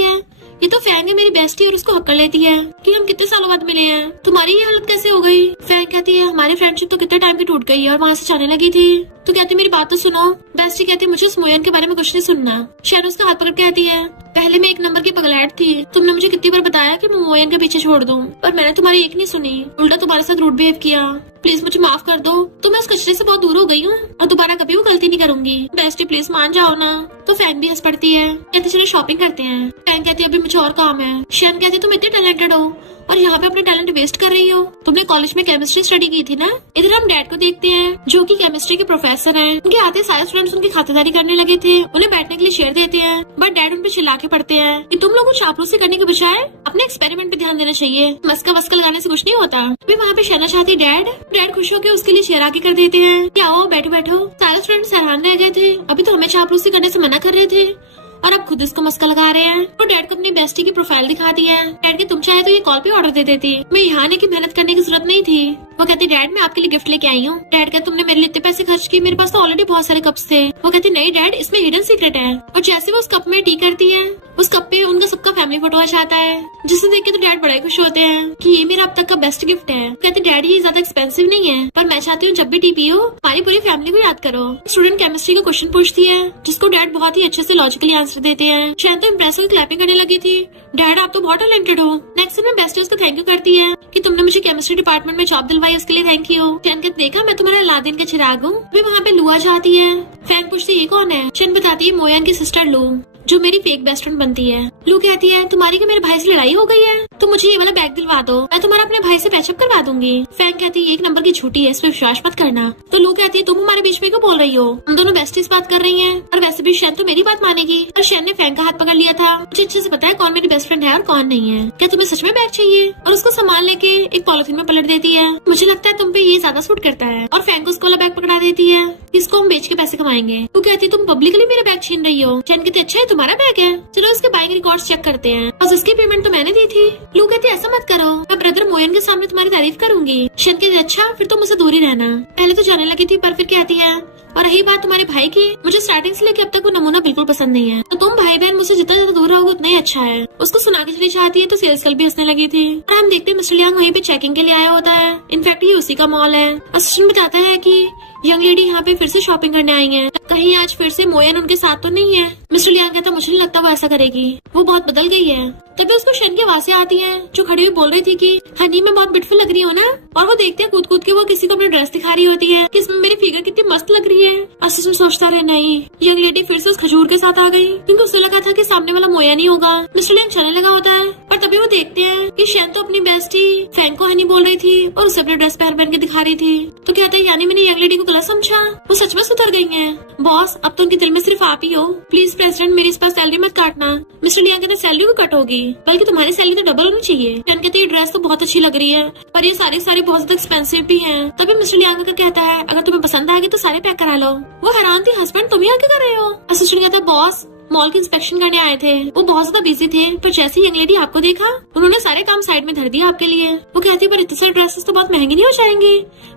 ये तो फैंग है मेरी बेस्टी, और उसको हक्कर लेती है कि हम कितने सालों बाद मिले हैं, तुम्हारी ये हालत कैसे हो गई। फैंग कहती है हमारी फ्रेंडशिप तो कितने टाइम की टूट गई है और वहाँ से जाने लगी थी। तो कहती मेरी बात तो सुनो। बेस्टी कहती है मुझे उस मोयन के बारे में कुछ नहीं सुनना। शैन उसका हाथ पकड़ कहती है पहले मैं एक नंबर की पगलैट थी, तुमने मुझे कितनी बार बताया कि मैं मोयन के पीछे छोड़ दूं, पर मैंने तुम्हारी एक नहीं सुनी, उल्टा तुम्हारे साथ रूड बिहेव किया। प्लीज मुझे माफ कर दो, तो मैं उस कचरे से बहुत दूर हो गई हूँ और दोबारा कभी वो गलती नहीं करूंगी। बेस्टी प्लीज मान जाओ ना। तो फैन भी हंस पड़ती है, कहती चलो शॉपिंग करते हैं। फैन कहती है अभी मुझे और काम है। शैन कहती तुम इतने टैलेंटेड हो और यहाँ पे अपने टैलेंट वेस्ट कर रही हो। तुमने कॉलेज में केमिस्ट्री स्टडी की थी ना। इधर हम डैड को देखते हैं जो कि केमिस्ट्री के प्रोफेसर हैं। उनके आते सारे स्टूडेंट्स उनकी खातिरदारी करने लगे थे, उन्हें बैठने के लिए शेयर देते हैं, बट डैड उन पे चिल्ला के पड़ते हैं कि तुम लोगों को चापलूसी करने के बजाय अपने एक्सपेरिमेंट पे ध्यान देना चाहिए। मस्का वस्का लगाने से कुछ नहीं होता। वे वहाँ पे शहना चाहती डैड खुश होकर उसके लिए शेयर आगे कर देते हैं कि आओ बैठो बैठो। सारे स्टूडेंट्स हैरान रह गए थे, अभी तो हमें चापलूसी करने से मना कर रहे थे और अब खुद इसको मस्का लगा रहे हैं। तो डैड को अपनी बेस्टी की प्रोफाइल दिखाती है। डैड के तुम चाहे तो ये कॉल पे ऑर्डर दे देती, मैं यहाँ आने की मेहनत करने की जरूरत नहीं थी। वो कहती डैड मैं आपके लिए गिफ्ट लेके आई हूँ। डैड कहते तुमने मेरे लिए इतने पैसे खर्च किए, मेरे पास तो ऑलरेडी बहुत सारे कप्स थे। वो कहती नहीं डैड इसमें हिडन सीक्रेट है। और जैसे वो उस कप में टी करती है, उस कप पे उनका सबका फैमिली फोटो आ जाता है, जिसे देख के तो डैड बड़ा ही खुश होते हैं कि ये मेरा अब तक का बेस्ट गिफ्ट है। कहते डैड ये ज्यादा एक्सपेंसिव नहीं है, पर मैं चाहती हूँ जब भी टी पियो हमारी पूरी फैमिली को याद करो। स्टूडेंट केमिस्ट्री का क्वेश्चन पूछती है जिसको डैड बहुत ही अच्छे से लॉजिकली आंसर देते हैं। शायद तो इम्प्रेस होकर क्लैपिंग करने लगी थी। डैड आप तो बहुत टैलेंटेड हो। नेक्स्ट में बेस्ट उसको थैंक यू करती है कि तुमने मुझे केमिस्ट्री डिपार्टमेंट में जॉब दिलवाई, उसके लिए थैंक यू। चैन कहते देखा मैं तुम्हारा अलादीन का चिराग हूँ। वे वहाँ पे लुआ जाती है। फैन पूछती ये कौन है। चैन बताती है मोयन की सिस्टर लू जो मेरी फेक बेस्ट फ्रेंड बनती है। लू कहती है तुम्हारी क्या मेरे भाई से लड़ाई हो गई है, तो मुझे ये वाला बैग दिलवा दो, मैं तुम्हारा अपने भाई से पैचअप करवा दूंगी। फैन कहती है एक नंबर की झूठी है, इस पे विश्वास मत करना। तो लू कहती है तुम हमारे बीच में क्यों बोल रही हो, हम दोनों बेस्टीज बात कर रही हैं और वैसे भी शैन तो मेरी बात मानेगी। और शैन ने फैन का हाथ पकड़ लिया था। मुझे अच्छे से पता है कौन मेरी बेस्ट फ्रेंड है और कौन नहीं है। क्या तुम्हें सच में बैग चाहिए। और उसको सामान लेके एक पॉलिथीन में पलट देती है। मुझे लगता है तुम पे ये ज्यादा सूट करता है। और फैन को उसको वाला बैग पकड़ा देती है, इसको हम बेच के पैसे कमाएंगे। तो कहती है तुम पब्लिकली मेरा बैग छीन रही हो। शैन कहती अच्छा है तुम्हारा बैग है, चलो उसके बाइंग रिकॉर्ड्स चेक करते हैं और उसकी पेमेंट तो मैंने दी थी। लू कहती ऐसा मत करो, मैं ब्रदर मोयन के सामने तुम्हारी तारीफ करूंगी। शन कहती अच्छा फिर तो मुझसे दूर ही रहना। पहले तो जाने लगी थी पर फिर कहती है और रही बात तुम्हारे भाई की, मुझे स्टार्टिंग से लेकर अब तक वो नमूना बिल्कुल पसंद नहीं है। तो तुम भाई बहन मुझसे जितना ज्यादा दूर रहोगे उतना ही अच्छा है। उसको सुना के चली जाती है तो सेल्स गर्ल भी हंसने लगी थी। और हम देखते हैं मिस्टर लियांग वहीं पे चेकिंग के लिए आया होता है। इनफैक्ट ये उसी का मॉल है। असिस्टेंट बताता है कि यंग लेडी यहाँ पे फिर से शॉपिंग करने आई है, कहीं आज फिर से मोयन उनके साथ तो नहीं है। मिस्टर लियांग कहता मुझे नहीं लगता वो ऐसा करेगी, वो बहुत बदल गई है। तभी उसको शन की आवाज़ें आती है जो खड़ी हुई बोल रही थी कि हनी में बहुत ब्यूटीफुल लग रही हो ना। और वो देखते हैं कूद कूद के वो किसी को अपना ड्रेस दिखा रही होती है कि इसमें मेरी फिगर कितनी मस्त लग रही है। असिस्टेंट सोचता रहे नहीं, यंग लेडी फिर से उस खजूर के साथ आ गई क्योंकि उसे लगा था कि सामने वाला मोया नहीं होगा। मिस्टर लियांग चलने लगा होता है पर तभी वो देखते हैं कि शन तो अपनी बेस्टी फैंग को हनी बोल रही थी और उसे अपने ड्रेस पहन के दिखा रही थी। तो कहते हैं यानी मैंने यंग लेडी को गलत समझा, वो सच में सुधर गई है। बॉस अब तो उनके दिल में सिर्फ आप ही हो, प्लीज प्रेसिडेंट मेरी इस पर सैलरी मत काटना। मिस्टर लियांग कहते सैलरी को कट होगी, बल्कि तुम्हारी सैलरी तो डबल होनी चाहिए। फैन कहते ये ड्रेस तो बहुत अच्छी लग रही है पर ये सारी बहुत ज्यादा एक्सपेंसिव भी है। तभी मिस्टर लियांग का कहता है अगर तुम्हें पसंद आएगी तो सारे पैक करा लो। वो हैरान थी हस्बैंड तुम यहाँ क्या कर रहे हो। असिस्टेंट कहता बॉस मॉल की इंस्पेक्शन करने आए थे, वो बहुत ज्यादा बिजी थे, पर जैसे यंग लेडी आपको देखा उन्होंने सारे काम साइड में धर दिया आपके लिए। वो कहती पर इतने सारे ड्रेसेस तो बहुत महंगे नहीं हो जाएंगे।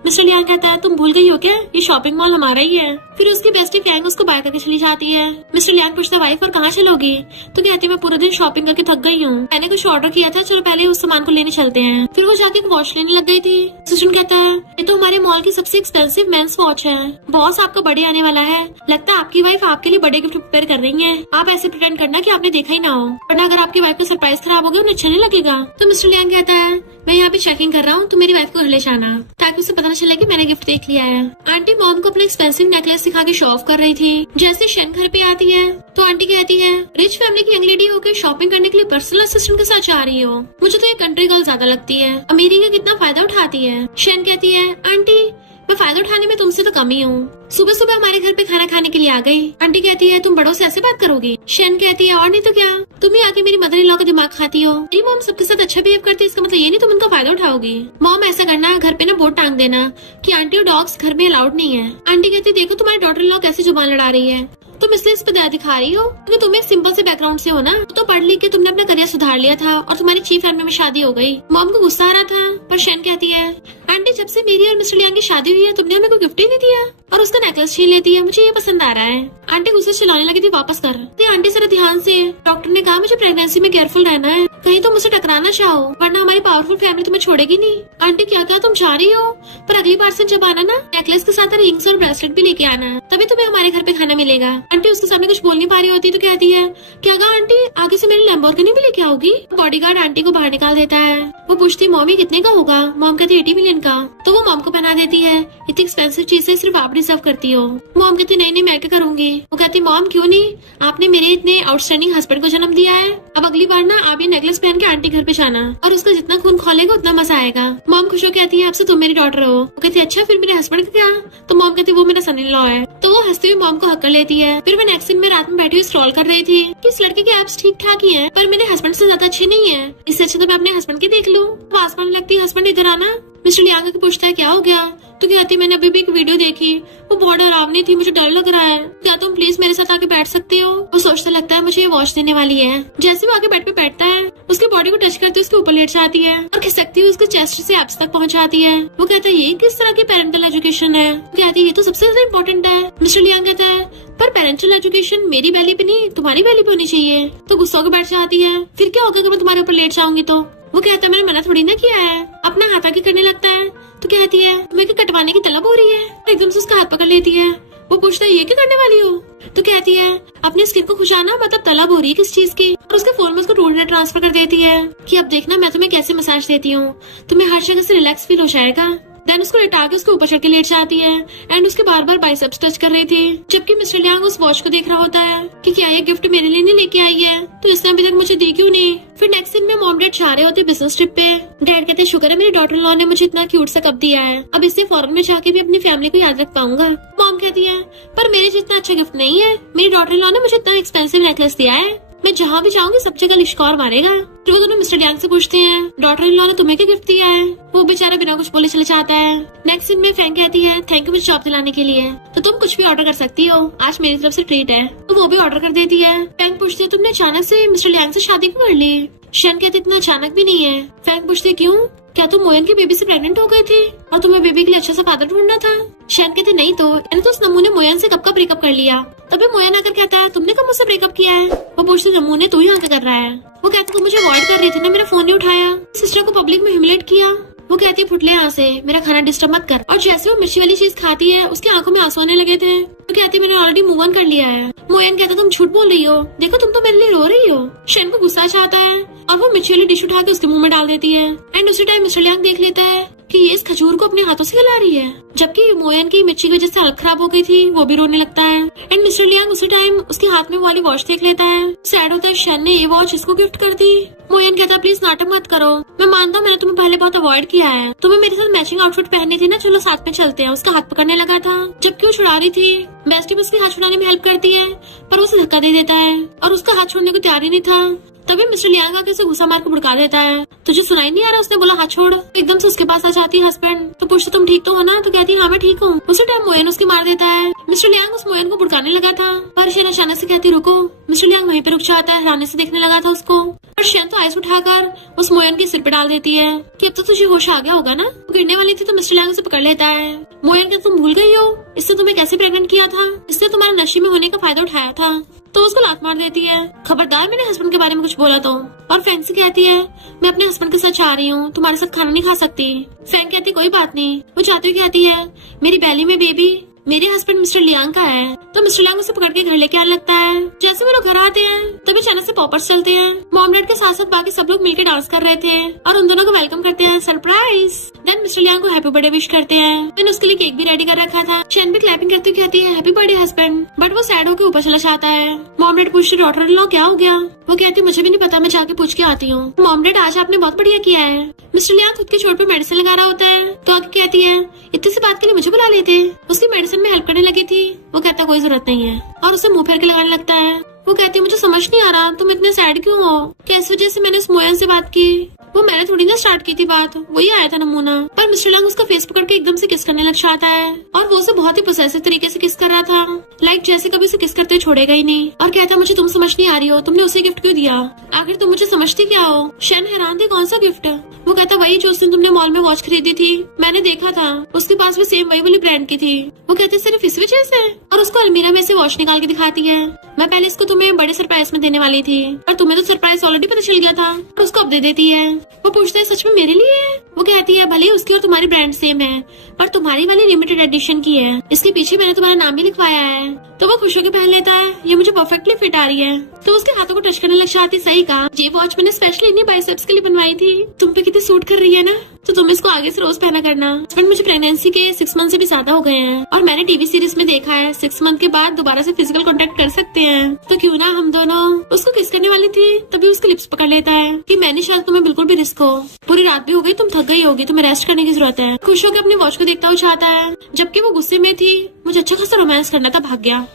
मिस्टर लियांग कहता है तुम भूल गई हो क्या, ये शॉपिंग मॉल हमारा ही है। फिर उसकी बेस्टी फैंग उसको बाय करके चली जाती है। मिस्टर लियांग पूछता वाइफ और कहाँ चलोगी। तो कहती मैं पूरा दिन शॉपिंग करके थक गई हूँ, मैंने कुछ ऑर्डर किया था, चलो पहले उस सामान को लेने चलते हैं। फिर वो जाके वॉच लेने लग गई थी। असिस्टेंट कहता है ये तो हमारे मॉल की सबसे एक्सपेंसिव मेंस वॉच है, बॉस आपका बर्थडे आने वाला है, लगता है आपकी वाइफ आपके लिए बर्थडे गिफ्ट प्रिपेयर कर रही है। आप ऐसे प्रिटेंड करना कि आपने देखा ही ना हो, वरना अगर आपकी वाइफ का सरप्राइज खराब हो गया उन्हें अच्छा नहीं लगेगा। तो मिस्टर लियांग कहता है मैं यहाँ पे चेकिंग कर रहा हूँ, तो मेरी वाइफ को घर ले जाना ताकि उसे पता न चले कि मैंने गिफ्ट देख लिया है। आंटी मॉम को अपना एक्सपेंसिव नेकलेस दिखा के शो ऑफ कर रही थी। जैसे शन घर पे आती है तो आंटी कहती है रिच फैमिली की यंग लेडी होकर शॉपिंग करने के लिए पर्सनल असिस्टेंट के साथ जा रही हो, मुझे तो ये कंट्री गर्ल ज्यादा लगती है, अमीरी का कितना फायदा उठाती है। शन कहती है आंटी मैं फायदा उठाने में तुमसे तो कम ही हूँ, सुबह सुबह हमारे घर पे खाना खाने के लिए आ गई। आंटी कहती है तुम बड़ों से ऐसे बात करोगी। शन कहती है और नहीं तो क्या, तुम ही आके मेरी मदर इन लॉ का दिमाग खाती हो। मेरी मॉम सबके साथ अच्छा बिहेव करती है, इसका मतलब ये नहीं तुम उनका फायदा उठाओगी। मॉम ऐसा करना घर पे ना बोर्ड टांग देना कि आंटी और डॉग्स घर में अलाउड नहीं है। आंटी कहती है देखो तुम्हारी डॉटर इन लॉ कैसे जुबान लड़ा रही है, तुम इसलिए इस पर दया दिखा रही हो क्योंकि तुम एक सिंपल से बैकग्राउंड से हो ना, तो पढ़ लिख के तुमने अपना करियर सुधार लिया था और तुम्हारी चीफ फैमिली में शादी हो गई। मॉम को गुस्सा आ रहा था पर शन कहती है आंटी जब से मेरी और मिस्टर लियांग की शादी हुई है तुमने हमें कोई गिफ्ट ही नहीं दिया और उसका नेकलेस छीन लेती है, मुझे ये पसंद आ रहा है। आंटी गुस्से चलाने लगी थी वापस कर। तो आंटी जरा ध्यान से, डॉक्टर ने कहा मुझे प्रेगनेंसी में केयरफुल रहना है, कहीं तुम मुझसे टकराना चाहो वरना हमारी पावरफुल फैमिली तुम्हें छोड़ेगी नहीं। आंटी क्या तुम जा रही हो, पर अगली बार से जब आना ना नेकलेस के साथ रिंग्स और ब्रेसलेट भी लेके आना तभी तुम्हें हमारे घर पे खाना मिलेगा। आंटी उसके सामने कुछ बोल नहीं पा रही होती तो कहती है, क्या कहा आंटी, आगे से मेरी लैम्बोर्गिनी भी लेके आओगी? बॉडीगार्ड आंटी को बाहर निकाल देता है। वो पूछती, मॉमी कितने का होगा? मॉम कहती 80 मिलियन का। तो वो मॉम को पहना देती है, इतनी एक्सपेंसिव चीजें सिर्फ आप डिजर्व करती हो। मॉम कहती, नहीं नहीं मैं क्या करूंगी। वो कहती, मॉम क्यों नहीं, आपने मेरे इतने आउटस्टैंडिंग हस्बैंड को जन्म दिया है, अब अगली बार ना आप ये नेकलेस पहन के आंटी घर पे जाना और उसका जितना खून खोलेगा उतना मजा आएगा। मॉम खुश हो कहती है, अब से तुम मेरी डॉटर हो। वो कहती है, अच्छा फिर मेरे हस्बैंड का क्या? तो मॉम कहती, वो मेरा सन इन लॉ है। तो वो हंसते हुए मॉम को हक कर लेती है। फिर वो नेक्स्ट सीन में रात में बैठी हुई स्क्रॉल कर रही थी कि इस लड़के के एप्स ठीक ठाक ही है पर मेरे हस्बैंड से ज्यादा अच्छे नहीं है, इससे अच्छा तो मैं अपने हस्बैंड के देख लूं। वो आसमान में लगती है, हस्बैंड इधर आना। मिस्टर लियांग आके पूछता है, क्या हो गया? तो कहती, मैंने अभी भी एक वीडियो देखी, वो बहुत डरावनी थी, मुझे डर लग रहा है, क्या तुम प्लीज मेरे साथ आके बैठ सकती हो? वो सोचता लगता है मुझे ये वॉच देने वाली है। जैसे वो आके बेड पे बैठता है, उसकी बॉडी को टच करते उसके ऊपर लेट जाती है और खिसकती हुई उसके चेस्ट से एब्स तक पहुंचाती है। वो कहता है, ये किस तरह की पेरेंटल एजुकेशन है? वो कहती है, ये तो सबसे ज्यादा इम्पोर्टेंट है। मिस्टर लियांग कहता है, पर पेरेंटल एजुकेशन मेरी बेली पे नहीं तुम्हारी बेली पे होनी चाहिए। तो गुस्सा होकर बैठ जाती है। फिर क्या होगा अगर मैं तुम्हारे ऊपर लेट जाऊंगी तो? वो कहता है, मैंने मना थोड़ी ना किया है। अपना हाथ आगे करने लगता है। तो कहती है, तुम्हें क्या कटवाने की तलब हो रही है? एकदम से उसका हाथ पकड़ लेती है। वो पूछता है, ये क्या करने वाली हो? तो कहती है, अपनी स्किन को खुशाना, मतलब तलब हो रही है किस चीज की? और उसके फोन में उसको टूटने ट्रांसफर कर देती है कि अब देखना मैं तुम्हें कैसे मसाज देती हूँ, तुम्हें हर जगह से रिलैक्स फील हो जाएगा। देन उसको लेटा के उसके ऊपर चढ़ के लेट जाती है एंड उसके बार बार बाइसेप्स टच कर रही थी। जबकि मिस्टर लियांग उस वॉच को देख रहा होता है कि क्या ये गिफ्ट मेरे लिए नहीं लेके आई है, तो इसने अभी तक मुझे दी क्यों नहीं? फिर नेक्स्ट दिन में मॉम डैड जा रहे होते बिजनेस ट्रिप पे। डैड कहते, शुक्र है मेरी डॉटर लॉ ने मुझे इतना क्यूट सा कप दिया है, अब इससे फॉरेन में जाके भी अपनी फैमिली को याद रख पाऊंगा। मॉम कहती है, पर मेरे जितना अच्छा गिफ्ट नहीं है, मेरी डॉटर लॉ ने मुझे इतना एक्सपेंसिव नेकलेस दिया है, मैं जहाँ भी जाऊंगी सब जगह लिश्कौर मारेगा। फिर वो दोनों मिस्टर लियांग से पूछते हैं, डॉटर इन लॉ ने तुम्हें क्या गिफ्ट दिया है? वो बेचारा बिना कुछ बोले चले जाता है। नेक्स्ट सीन में फैंग कहती है, थैंक यू मुझे जॉब दिलाने के लिए, तो तुम कुछ भी ऑर्डर कर सकती हो, आज मेरी तरफ से ट्रीट है। तो वो भी ऑर्डर कर देती है। फैंग पूछती है, तुमने अचानक से मिस्टर लियांग से शादी क्यों कर ली? शन कहते, इतना अचानक भी नहीं है। फैंग पूछती, क्यों, क्या तुम मोयन की बेबी से प्रेग्नेंट हो गए थे और तुम्हें बेबी के लिए अच्छा सा फादर ढूंढना था? शन कहते, नहीं तो यानी तो उस नमू ने मोयन से कब का ब्रेकअप कर लिया। तभी मोयन आकर कहता है, तुमने कब मुझसे ब्रेकअप किया है? वो पूछते, नमू ने, तू ही आकर कर रहा है। वो कहते, तुम मुझे अवॉइड कर रही थी ना, मेरा फोन नहीं उठाया, सिस्टर को पब्लिक में ह्यूमिलेट किया। वो कहती है, फुटले यहाँ से, मेरा खाना डिस्टर्ब मत कर। और जैसे वो मिर्ची वाली चीज खाती है उसकी आंखों में आंसू आने लगे थे। वो कहती है, मैंने ऑलरेडी मूव ऑन कर लिया है। मोयन कहता, तुम झूठ बोल रही हो, देखो तुम तो मेरे लिए रो रही हो। शन को गुस्सा आता है और वो मिर्ची वाली डिश उठा के उसके मुंह में डाल देती है एंड उसी टाइम मिस्टर लियांग देख लेता है कि ये इस खजूर को अपने हाथों से खिला रही है। जबकि मोयन की मिर्ची की वजह से हालत खराब हो गई थी, वो भी रोने लगता है एंड मिस्टर लियांग उसी टाइम उसके हाथ में वाली वॉच देख लेता है। सैड होता है, शन ने ये वॉच इसको गिफ्ट कर दी। मोयन कहता, प्लीज नाटक मत करो, मैं मानता हूँ मैंने तुम्हें पहले बहुत अवॉइड किया है, तुम्हें मेरे साथ मैचिंग आउटफिट पहननी थी ना, चलो साथ में चलते हैं। उसका हाथ पकड़ने लगा था जबकि वो छुड़ा रही थी। बेस्टी उसके हाथ छुड़ाने में हेल्प करती है पर उसे धक्का दे देता है और उसका हाथ छोड़ने को तैयार ही नहीं था। तभी मिस्टर लियांग आके उसे गुस्सा मार के भुड़का देता है, तुझे सुनाई नहीं आ रहा? उसने बोला हाथ छोड़। एकदम से उसके पास आ जाती है हस्बैंड। तो पूछते, तुम ठीक तो हो ना? तो कहती है, हाँ मैं ठीक हूँ। उसी टाइम मोयन उसके मार देता है। मिस्टर लियांग उस मोयन को भुड़काने लगा था पर शन अचानक से कहती, रुको। मिस्टर लियांग वहीं पे रुक जाता है, हैरानी से देखने लगा था उसको। पर शन तो आइस उठाकर उस मोयन के सिर पे डाल देती है कि अब तो तुझे होश आ गया होगा ना। वो गिरने वाली थी तो मिस्टर लियांग उसे पकड़ लेता है। मोयन कहता, तुम भूल गई हो इससे तुम्हें कैसे प्रेग्नेंट किया था, इससे तुम्हारे नशे में होने का फायदा उठाया था। तो उसको लात मार देती है, खबरदार मैंने हस्बैंड के बारे में कुछ बोला तो। और फैंग से कहती है, मैं अपने हस्बैंड के साथ जा रही हूँ, तुम्हारे साथ खाना नहीं खा सकती। फैंग कहती, कोई बात नहीं। वो जाती हुई कहती है, मेरी बैली में बेबी मेरे हस्बैंड मिस्टर लियांग का है। तो मिस्टर लियांग उसे पकड़ के घर लेके आने लगता है। जैसे वो लोग घर आते हैं तभी अचानक से पॉपर्स चलते हैं। मॉम डैड के साथ साथ बाकी सब लोग मिलकर डांस कर रहे थे और उन दोनों को वेलकम करते हैं, सरप्राइज। देन मिस्टर लियांग को हैप्पी बर्थडे विश करते हैं। मैंने उसके लिए केक भी रेडी कर रखा था। शन भी क्लैपिंग करते हुए कहती है, हैप्पी बर्थडे हस्बैंड। बट वो सैड होकर ऊपर चला जाता है। मॉम डैड पूछते, डॉटर इन लॉ क्या हो गया? वो कहती, मुझे भी नहीं पता, मैं जाके पूछ के आती हूँ। मॉम डैड, आज आपने बहुत बढ़िया किया है। मिस्टर लियांग खुद के चोट पे मेडिसिन लगा रहा होता है तो आगे कहती है, इतनी सी बात के लिए मुझे बुला लेते। उसकी मेडिसिन में हेल्प करने लगी थी। वो कहता, कोई जरूरत नहीं है और उसे मुंह फेर के लगाने लगता है। वो कहती है, मुझे समझ नहीं आ रहा तुम इतने सैड क्यों हो, किस वजह से मैंने उस मोयन से बात की? वो मैंने थोड़ी ना स्टार्ट की थी बात, वही आया था नमूना। पर मिस्टर लियांग उसका फेस पकड़ के एकदम से किस करने लग जाता है और वो उसे बहुत ही पोसेसिव तरीके से किस कर रहा था, लाइक जैसे कभी उसे किस करते छोड़ेगा ही नहीं। और कहता, मुझे तुम समझ नहीं आ रही हो, तुमने उसे गिफ्ट क्यों दिया? आखिर तुम मुझे समझती क्या हो? शन हैरान थी, कौन सा गिफ्ट? वो कहता, वही जो उस दिन तुमने मॉल में वॉच खरीदी थी, मैंने देखा था उसके पास भी सेम वही वाली ब्रांड की थी। वो कहते, सिर्फ इस वजह से? और उसको अलमीरा में से वॉच निकाल के दिखाती है। मैं पहले इसको तुम्हें बड़े सरप्राइज में देने वाली थी पर तुम्हें तो सरप्राइज ऑलरेडी पता चल गया था और उसको अब दे देती है। वो पूछता है, सच में मेरे लिए? वो कहती है भले उसकी और तुम्हारी ब्रांड सेम है, पर तुम्हारी वाली लिमिटेड एडिशन की है, इसके पीछे मैंने तुम्हारा नाम भी लिखवाया है। तो वो खुश होकर पहन लेता है, ये मुझे परफेक्टली फिट आ रही है। तो उसके हाथों को टच करने लग जाती, सही कहा, ये वॉच मैंने स्पेशली इन्हीं बाइसेप्स के लिए बनवाई थी, तुम पे कितनी सूट कर रही है ना, तो तुम इसको आगे से रोज पहना करना। बट मुझे प्रेगनेंसी के 6 मंथ से भी ज्यादा हो गए हैं, और मैंने टीवी सीरीज में देखा है 6 मंथ के बाद दोबारा से फिजिकल कांटेक्ट कर सकते हैं, तो क्यों ना हम दोनों। उसको किस करने वाली थी, तभी उसके लिप्स पकड़ लेता है कि मैंने शायद तुम्हें बिल्कुल भी रिस्क हो, पूरी रात भी हो गई, तुम थक गई होगी, तुम्हें रेस्ट करने की जरूरत है। खुश होकर अपनी वॉच को देखता हुआ चाहता है, जबकि वो गुस्से में थी। मुझे अच्छा खासा रोमांस करना था, भाग गया।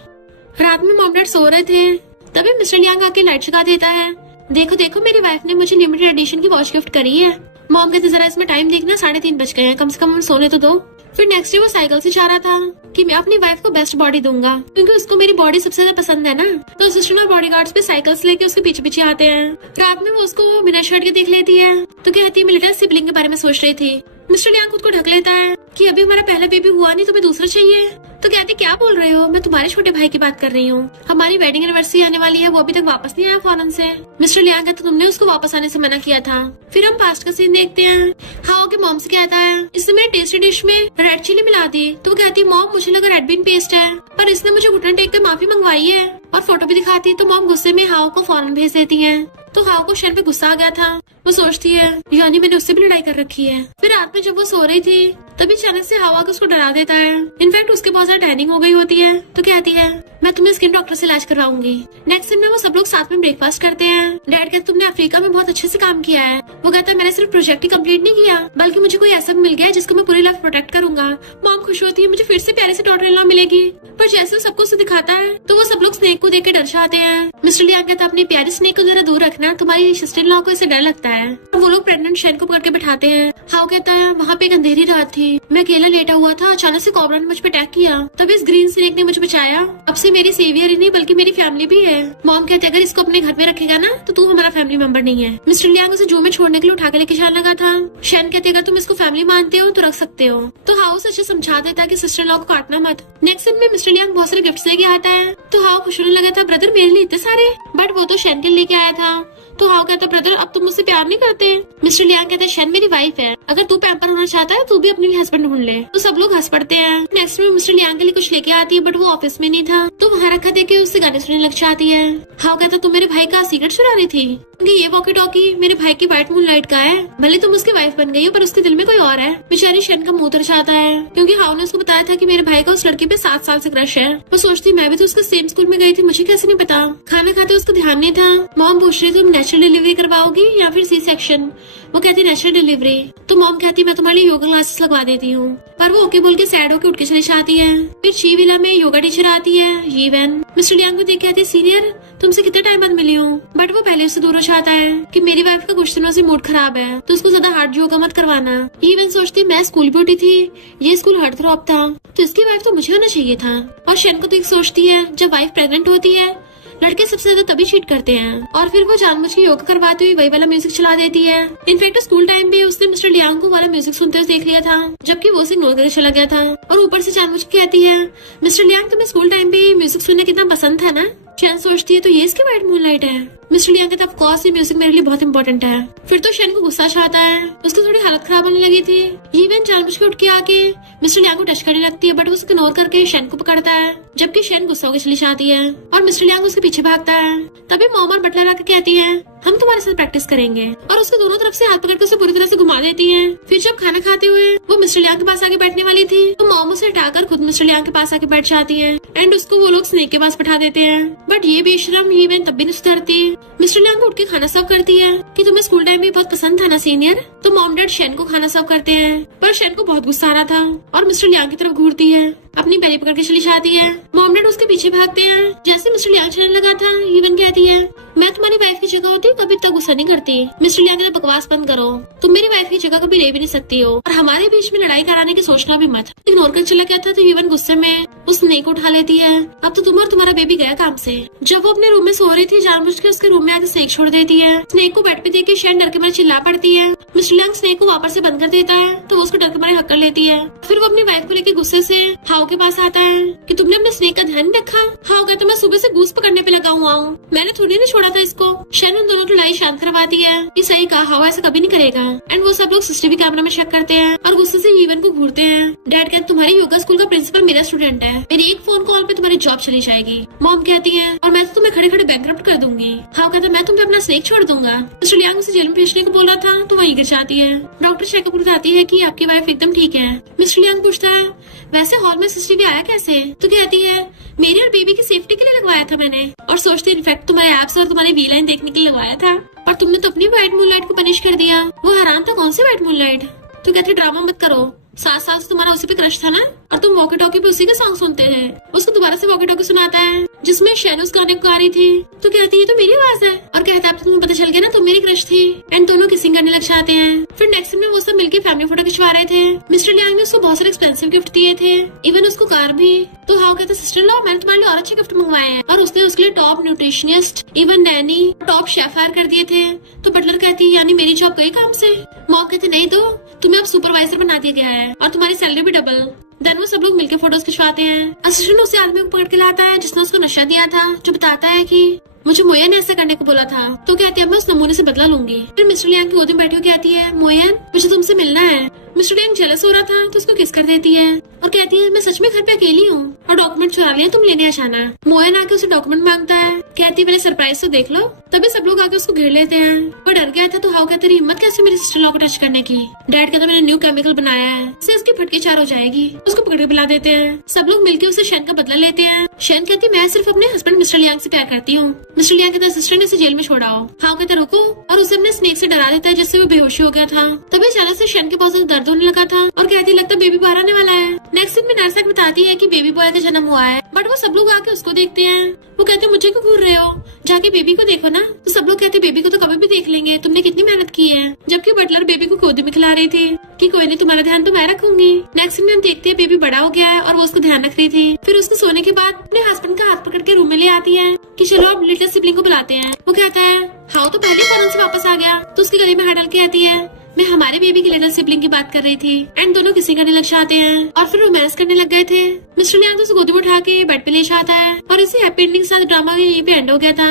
रात में मॉम डैड सो रहे थे, तभी मिस्टर लियांग आके लाइट जगा देता है। देखो देखो, मेरी वाइफ ने मुझे लिमिटेड एडिशन की वॉच गिफ्ट करी है। मॉम कहते जरा इसमें टाइम देखना, 3:30 बज गए हैं, कम से कम सोने तो दो। फिर नेक्स्ट डे वो साइकिल से जा रहा था कि मैं अपनी वाइफ को बेस्ट बॉडी दूंगा, क्योंकि उसको मेरी बॉडी सबसे ज्यादा पसंद है ना। तो असिस्टेंट और बॉडीगार्ड्स पे साइकिल्स लेके उसके पीछे पीछे आते हैं। रात में वो उसको बिना शर्ट के देख लेती है, तो कहती है मैं लिटिल सिबलिंग के बारे में सोच रही थी। मिस्टर लियांग खुद को ढक लेता है कि अभी हमारा पहला बेबी हुआ नहीं, तुम्हें दूसरा चाहिए। तो कहती क्या बोल रहे हो, मैं तुम्हारे छोटे भाई की बात कर रही हूँ, हमारी वेडिंग एनिवर्सरी आने वाली है, वो अभी तक वापस नहीं आया फॉरेन से। मिस्टर लियांग कहता तुमने उसको वापस आने से मना किया था। फिर हम पास्ट का सीन देखते हैं। हाँ ओके, मॉम से कहता है इसने मेरे टेस्टी डिश में रेड चिली मिला दी। तो वो कहती है मॉम मुझे लगा रेड बीन पेस्ट है, पर इसने मुझे घुटना टेक कर माफी मंगवाई है और फोटो भी दिखाती। तो मॉम गुस्से में हाओ को फॉरेन भेज देती है। तो हाओ को शेन पे गुस्सा आ गया था, वो सोचती है यानी मैंने उससे भी लड़ाई कर रखी है। फिर रात में जब वो सो रही थी, तभी अचानक से हवा को उसको डरा देता है। इनफैक्ट उसके बहुत ज्यादा टैनिंग हो गई होती है, तो कहती है मैं तुम्हें स्किन डॉक्टर से इलाज करवाऊंगी। नेक्स्ट दिन में वो सब लोग साथ में ब्रेकफास्ट करते हैं। डैड कहते तुमने अफ्रीका में बहुत अच्छे से काम किया है। वो कहता है मैंने सिर्फ प्रोजेक्ट ही कंप्लीट नहीं किया, बल्कि मुझे कोई ऐसा मिल गया जिसको मैं पूरी लाइफ प्रोटेक्ट करूंगा। मॉम खुश होती है, मुझे फिर से प्यारी सी डॉटर इन लॉ मिलेगी। पर जैसे वो सबको उसे दिखाता है, तो वो सब लोग स्नेक को देख के डर जाते हैं। मिस्टर लियांग कहता है अपनी प्यारी स्नेक को जरा दूर रखना, तुम्हारी सिस्टर इन लॉ को इसे डर लगता है। वो लोग प्रेग्नेंट शेन को पकड़ के बैठाते हैं। हाओ कहता है वहाँ पे एक अंधेरी रात थी, मैं अकेला लेटा हुआ था, अचानक से कोबरा ने मुझ पे अटैक किया, तभी इस ग्रीन स्नेक ने मुझे बचाया। अब से मेरी सेवियर ही नहीं बल्कि मेरी फैमिली भी है। मॉम कहते अगर इसको अपने घर में रखेगा ना, तो तू हमारा फैमिली मेंबर नहीं है। मिस्टर लियांग उसे जू में छोड़ने के लिए उठा के लेके जाने लगा था। शेन कहते अगर तुम इसको फैमिली मानते हो तो रख सकते हो। तो हाउ सच्चे समझा देता है कि सिस्टर लॉ को काटना मत। नेक्स्ट दिन में मिस्टर लियांग बहुत सारे गिफ्ट लेके आता है, तो हाउ खुश होने लगा था, ब्रदर मेरे लिए इतने सारे, बट वो तो शेन के लेके आया था। तो हाउ कहता ब्रदर अब तुम मुझसे प्यार नहीं करते। मिस्टर लियांग कहता शेन मेरी वाइफ है, अगर तू पैम्पर होना चाहता है तू भी अपने लिए हस्बैंड ढूंढ ले। तो सब लोग हंस पड़ते हैं। नेक्स्ट में मिस्टर लियांग के लिए कुछ लेके आती है, बट वो ऑफिस में नहीं था, तो वहाँ रखा देख के उससे गाने सुनने लग जाती है। हाउ कहता तुम मेरे भाई का सीक्रेट चुरा रही थी, क्योंकि ये वॉकी टॉकी मेरे भाई की व्हाइट मून लाइट का है। भले तुम उसकी वाइफ बन गई हो, पर उसके दिल में कोई और है। बेचारी शेन का मुंह उतर जाता है, क्योंकि हाउ ने उसको बताया था कि मेरे भाई का उस लड़की पे 7 साल से क्रश है। वो सोचती मैं भी तो उसके सेम स्कूल में गई थी, मुझे कैसे नहीं पता। खाना खाते उसको ध्यान नहीं था। मॉम पूछ रही तुम नेचुरल डिलीवरी करवाओगी या फिर सी सेक्शन। वो कहती नेचुरल डिलीवरी। तो मॉम कहती मैं तुम्हारे लिए योगा क्लासेस लगवा देती हूँ, पर वो ओके बोल के सैड होकर उठ के चली जाती है। फिर ची विला में योगा टीचर आती है यीवेन। मिस्टर लियांग को देख कहती सीनियर तुमसे कितने टाइम बाद मिली हूँ, बट वो पहले उससे दूर हो जाता है कि मेरी वाइफ का कुछ दिनों से मूड खराब है, तो उसको ज्यादा हार्ड योगा मत करवाना। यीवेन सोचती मैं स्कूल भी उठी थी, ये स्कूल हार्ड थ्रॉप था, तो इसकी वाइफ तो मुझे होना चाहिए था। और शेन को तो एक सोचती है जब वाइफ प्रेग्नेंट होती है लड़के सबसे ज्यादा तभी चीट करते हैं, और फिर वो जानबूझ के योगा करवाते हुए वही वाला म्यूजिक चला देती है। इनफैक्ट स्कूल टाइम पे उसने मिस्टर लियांग को वाला म्यूजिक सुनते हुए देख लिया था, जबकि वो उसे इग्नोर करके चला गया था। और ऊपर से जानबूझ के कहती है मिस्टर लियांग तुम्हें स्कूल टाइम पे म्यूजिक सुनना कितना पसंद था ना। शेन सोचती है तो ये इसकी व्हाइट मून लाइट है। मिस्टर लियांग कहता है ऑफ कोर्स ये म्यूजिक मेरे लिए बहुत इंपॉर्टेंट है। फिर तो शेन को गुस्सा आता है, उसकी थोड़ी हालत खराब होने लगी थी। इवन जानबूझ के उठ के आके मिस्टर लियांग को टच करने लगती है, बट वो उसको इग्नोर करके शेन को पकड़ता है, जबकि शेन गुस्सा होकर चली जाती है और मिस्टर लियांग उसके पीछे भागता है। तभी मॉम और बटलर आके कहती है हम तुम्हारे साथ प्रैक्टिस करेंगे, और उसको दोनों तरफ से हाथ पकड़ कर उसे पूरी तरह से घुमा देती है। फिर जब खाना खाते हुए वो मिस्टर लियांग के पास आके बैठने वाली थी, तो मॉम उसे हटाकर खुद मिस्टर लियांग के पास आके बैठ जाती है, एंड उसको वो लोग स्नेक के पास बैठा देते हैं। बट ये बेशरम इवन तब भी नहीं सुधरती। मिस्टर लियांग उठ के खाना सर्व करती है कि तुम्हें स्कूल टाइम में बहुत पसंद था ना सीनियर। तो मॉम डैड शेन को खाना सर्व करते हैं, पर शेन को बहुत गुस्सा आ रहा था और मिस्टर लियांग की तरफ घूरती है, अपनी बैली पकड़ के चली जाती है। मॉम डैड उसके पीछे भागते हैं। जैसे मिस्टर लियांग चलने लगा था इवन कहती है मैं तुम्हारी वाइफ की जगह होती कभी इतना गुस्सा नहीं करती। मिस्टर लियांग ने बकवास बंद करो, तुम मेरी वाइफ की जगह कभी ले भी नहीं सकती हो, और हमारे बीच में लड़ाई कराने की सोचना भी मत। इग्नोर कर चला गया था, तो इवन गुस्से में उस स्नेक को उठा लेती है। अब तो तुम और तुम्हारा बेबी गया काम से। जब वो अपने रूम में सो रही थी, जानबूझ के उसके रूम में आके स्नेक छोड़ देती है। स्नेक को बेड पे देख के शैन डर के मारे चिल्ला पड़ती है। मिस्टर लियांग स्नेक को वापस से बंद कर देता है तो वो उसको डर के मारे हक कर लेती है। फिर वो अपनी वाइफ को लेकर गुस्से से हाउ के पास आता है कि तुमने अपने स्नेक का ध्यान नहीं रखा। हाउ कहता मैं सुबह से गूस पकड़ने पे लगा हुआ हूँ, मैंने थोड़ी नहीं छोड़ा था इसको। शैन उन दोनों की लड़ाई शांत करवाती है कि सही कहा, हाउ ऐसा कभी नहीं करेगा। एंड वो सब लोग सीसीटीवी कैमरा में चेक करते हैं और गुस्से से ईवन को घूरते हैं। डैड कहते तुम्हारी योगा स्कूल का प्रिंसिपल मेरा स्टूडेंट है, मेरी एक फोन कॉल पे तुम्हारी जॉब चली जाएगी। मॉम कहती है और मैं तो तुम्हें खड़े खड़े बैंकरप्ट कर दूंगी। हाउ कहता मैं तुम पे अपना स्नेक छोड़ दूंगा। मिस्टर लियांग उसे जेल में भेजने को बोला था तो वहीं गिर जाती है। डॉक्टर चेकअप बताती है कि आपकी वाइफ एकदम ठीक है। मिस्टर लियांग पूछता है वैसे हॉल में सीसीटीवी आया कैसे? तो कहती है मेरी और बेबी की सेफ्टी के लिए लगवाया था मैंने, और सोचते इनफैक्ट तुम्हारे एब्स और तुम्हारी वी लाइन देखने के लिए लगवाया था, और तुमने तो अपनी व्हाइट मूनलाइट को पनिश कर दिया। वो हैरान था कौन सी व्हाइट मूनलाइट? तो कहते ड्रामा मत करो, 7 साल से तुम्हारा उसी पे क्रश था ना, और तुम वॉकी टॉकी पे उसी के सॉन्ग सुनते हैं। उसको दोबारा से वॉकी टॉकी सुनाता है जिसमें शैन उस गाने को गा रही थी। तो कहती है तो मेरी आवाज है, और कहता है तुम्हें पता चल गया ना तुम मेरी क्रश थी। एंड दोनों किसिंग करने लग जाते हैं। फिर नेक्स्ट में वो सब मिलकर फैमिली फोटो खिंचवा रहे थे। मिस्टर लियांग ने उसको बहुत सारे एक्सपेंसिव गिफ्ट दिए थे, इवन उसको कार भी। तो हाउ कहता सिस्टर लॉ मैंने तुम्हारे लिए और अच्छे गिफ्ट मंगवाए हैं, और उसने उसके लिए top nutritionist, even nanny, top chef hire कर दिए थे। तो बटलर कहती है यानी मेरी जॉब गई काम से? मॉम कहते नहीं तो तुम्हें अब सुपरवाइजर बना दिया गया है और तुम्हारी सैलरी भी डबल। देन वो सब लोग मिलकर फोटोज खिंचवाते हैं। असिस्टेंट उसे आदमी को पकड़ के लाता है जिसने उसको नशा दिया था, जो बताता है कि मुझे मोयन ने ऐसा करने को बोला था। तो कहती है मैं उस नमूने से बदला लूंगी। फिर मिस्टर लियांग की गोदी में बैठी हुई कहती है मोयन मुझे तुमसे मिलना है। मिस्टर लियांग जेलस हो रहा था तो उसको किस कर देती है और कहती है मैं सच में घर पे अकेली हूँ और डॉक्यूमेंट चुरा लिया, तुम लेने आ जाना। मोयन आके उसे डॉक्यूमेंट मांगता है, कहती है मेरे सरप्राइज तो देख लो। तभी सब लोग आके उसको घेर लेते हैं। वो डर गया था तो हाउ कहते हिम्मत कैसे मेरी सिस्टर लॉ को टच करने की। डैड कहता मैंने न्यू केमिकल बनाया है, इससे उसकी फटकी चार हो जाएगी। उसको पकड़ के बुला देते हैं। सब लोग मिलकर उसे शैन का बदला लेते हैं। शैन कहती मैं सिर्फ अपने हस्बैंड मिस्टर लियांग से प्यार करती हूँ। मिस्टर लियांग कहता सिस्टर ने इसे जेल में छोड़ाओ। हाउ कहता रुको, और उसे अपने स्नेक से डरा देता है जिससे वो बेहोशी हो गया था। तभी अचानक से शैन के बहुत ज्यादा दर्द होने लगा था और कहती लगता बेबी बाहर आने वाला है। नेक्स्ट सीन में नर्स बताती है कि बेबी बॉय का जन्म हुआ है, बट वो सब लोग आके उसको देखते हैं। वो कहते मुझे क्यों घूर रहे हो, जाके बेबी को देखो ना। तो सब लोग कहते बेबी को तो कभी भी देख लेंगे, तुमने कितनी मेहनत की है। जबकि बटलर बेबी को गोदी में खिला रही थी कि कोई नहीं तुम्हारा ध्यान तो मैं रखूंगी। नेक्स्ट सीन में हम देखते हैं बेबी बड़ा हो गया है और वो उसको ध्यान रख रही थी। फिर उसको सोने के बाद अपने हस्बैंड का हाथ पकड़ के रूम में ले आती है कि चलो अब लिटिल सिबलिंग को बुलाते हैं। वो कहता है हाउ तो पहले फौरन से वापस आ गया। तो उसके गले में हाथ डाल के आती है मैं हमारे बेबी की लिटिल सिबलिंग की बात कर रही थी। एंड दोनों किसी करने लग जाते हैं और फिर रोमांस करने लग गए थे। मिस्टर लियांग तो उसे गोदी में उठा के बेड पे ले जाता है और इसी हैप्पी एंडिंग के साथ ड्रामा यहीं पे एंड हो गया था।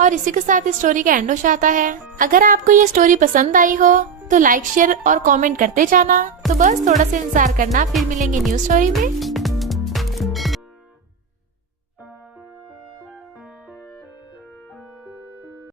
और इसी के साथ इस स्टोरी का एंड हो जाता है। अगर आपको ये स्टोरी पसंद आई हो तो लाइक शेयर और कमेंट करते जाना। तो बस थोड़ा सा इंतजार करना, फिर मिलेंगे न्यू स्टोरी में।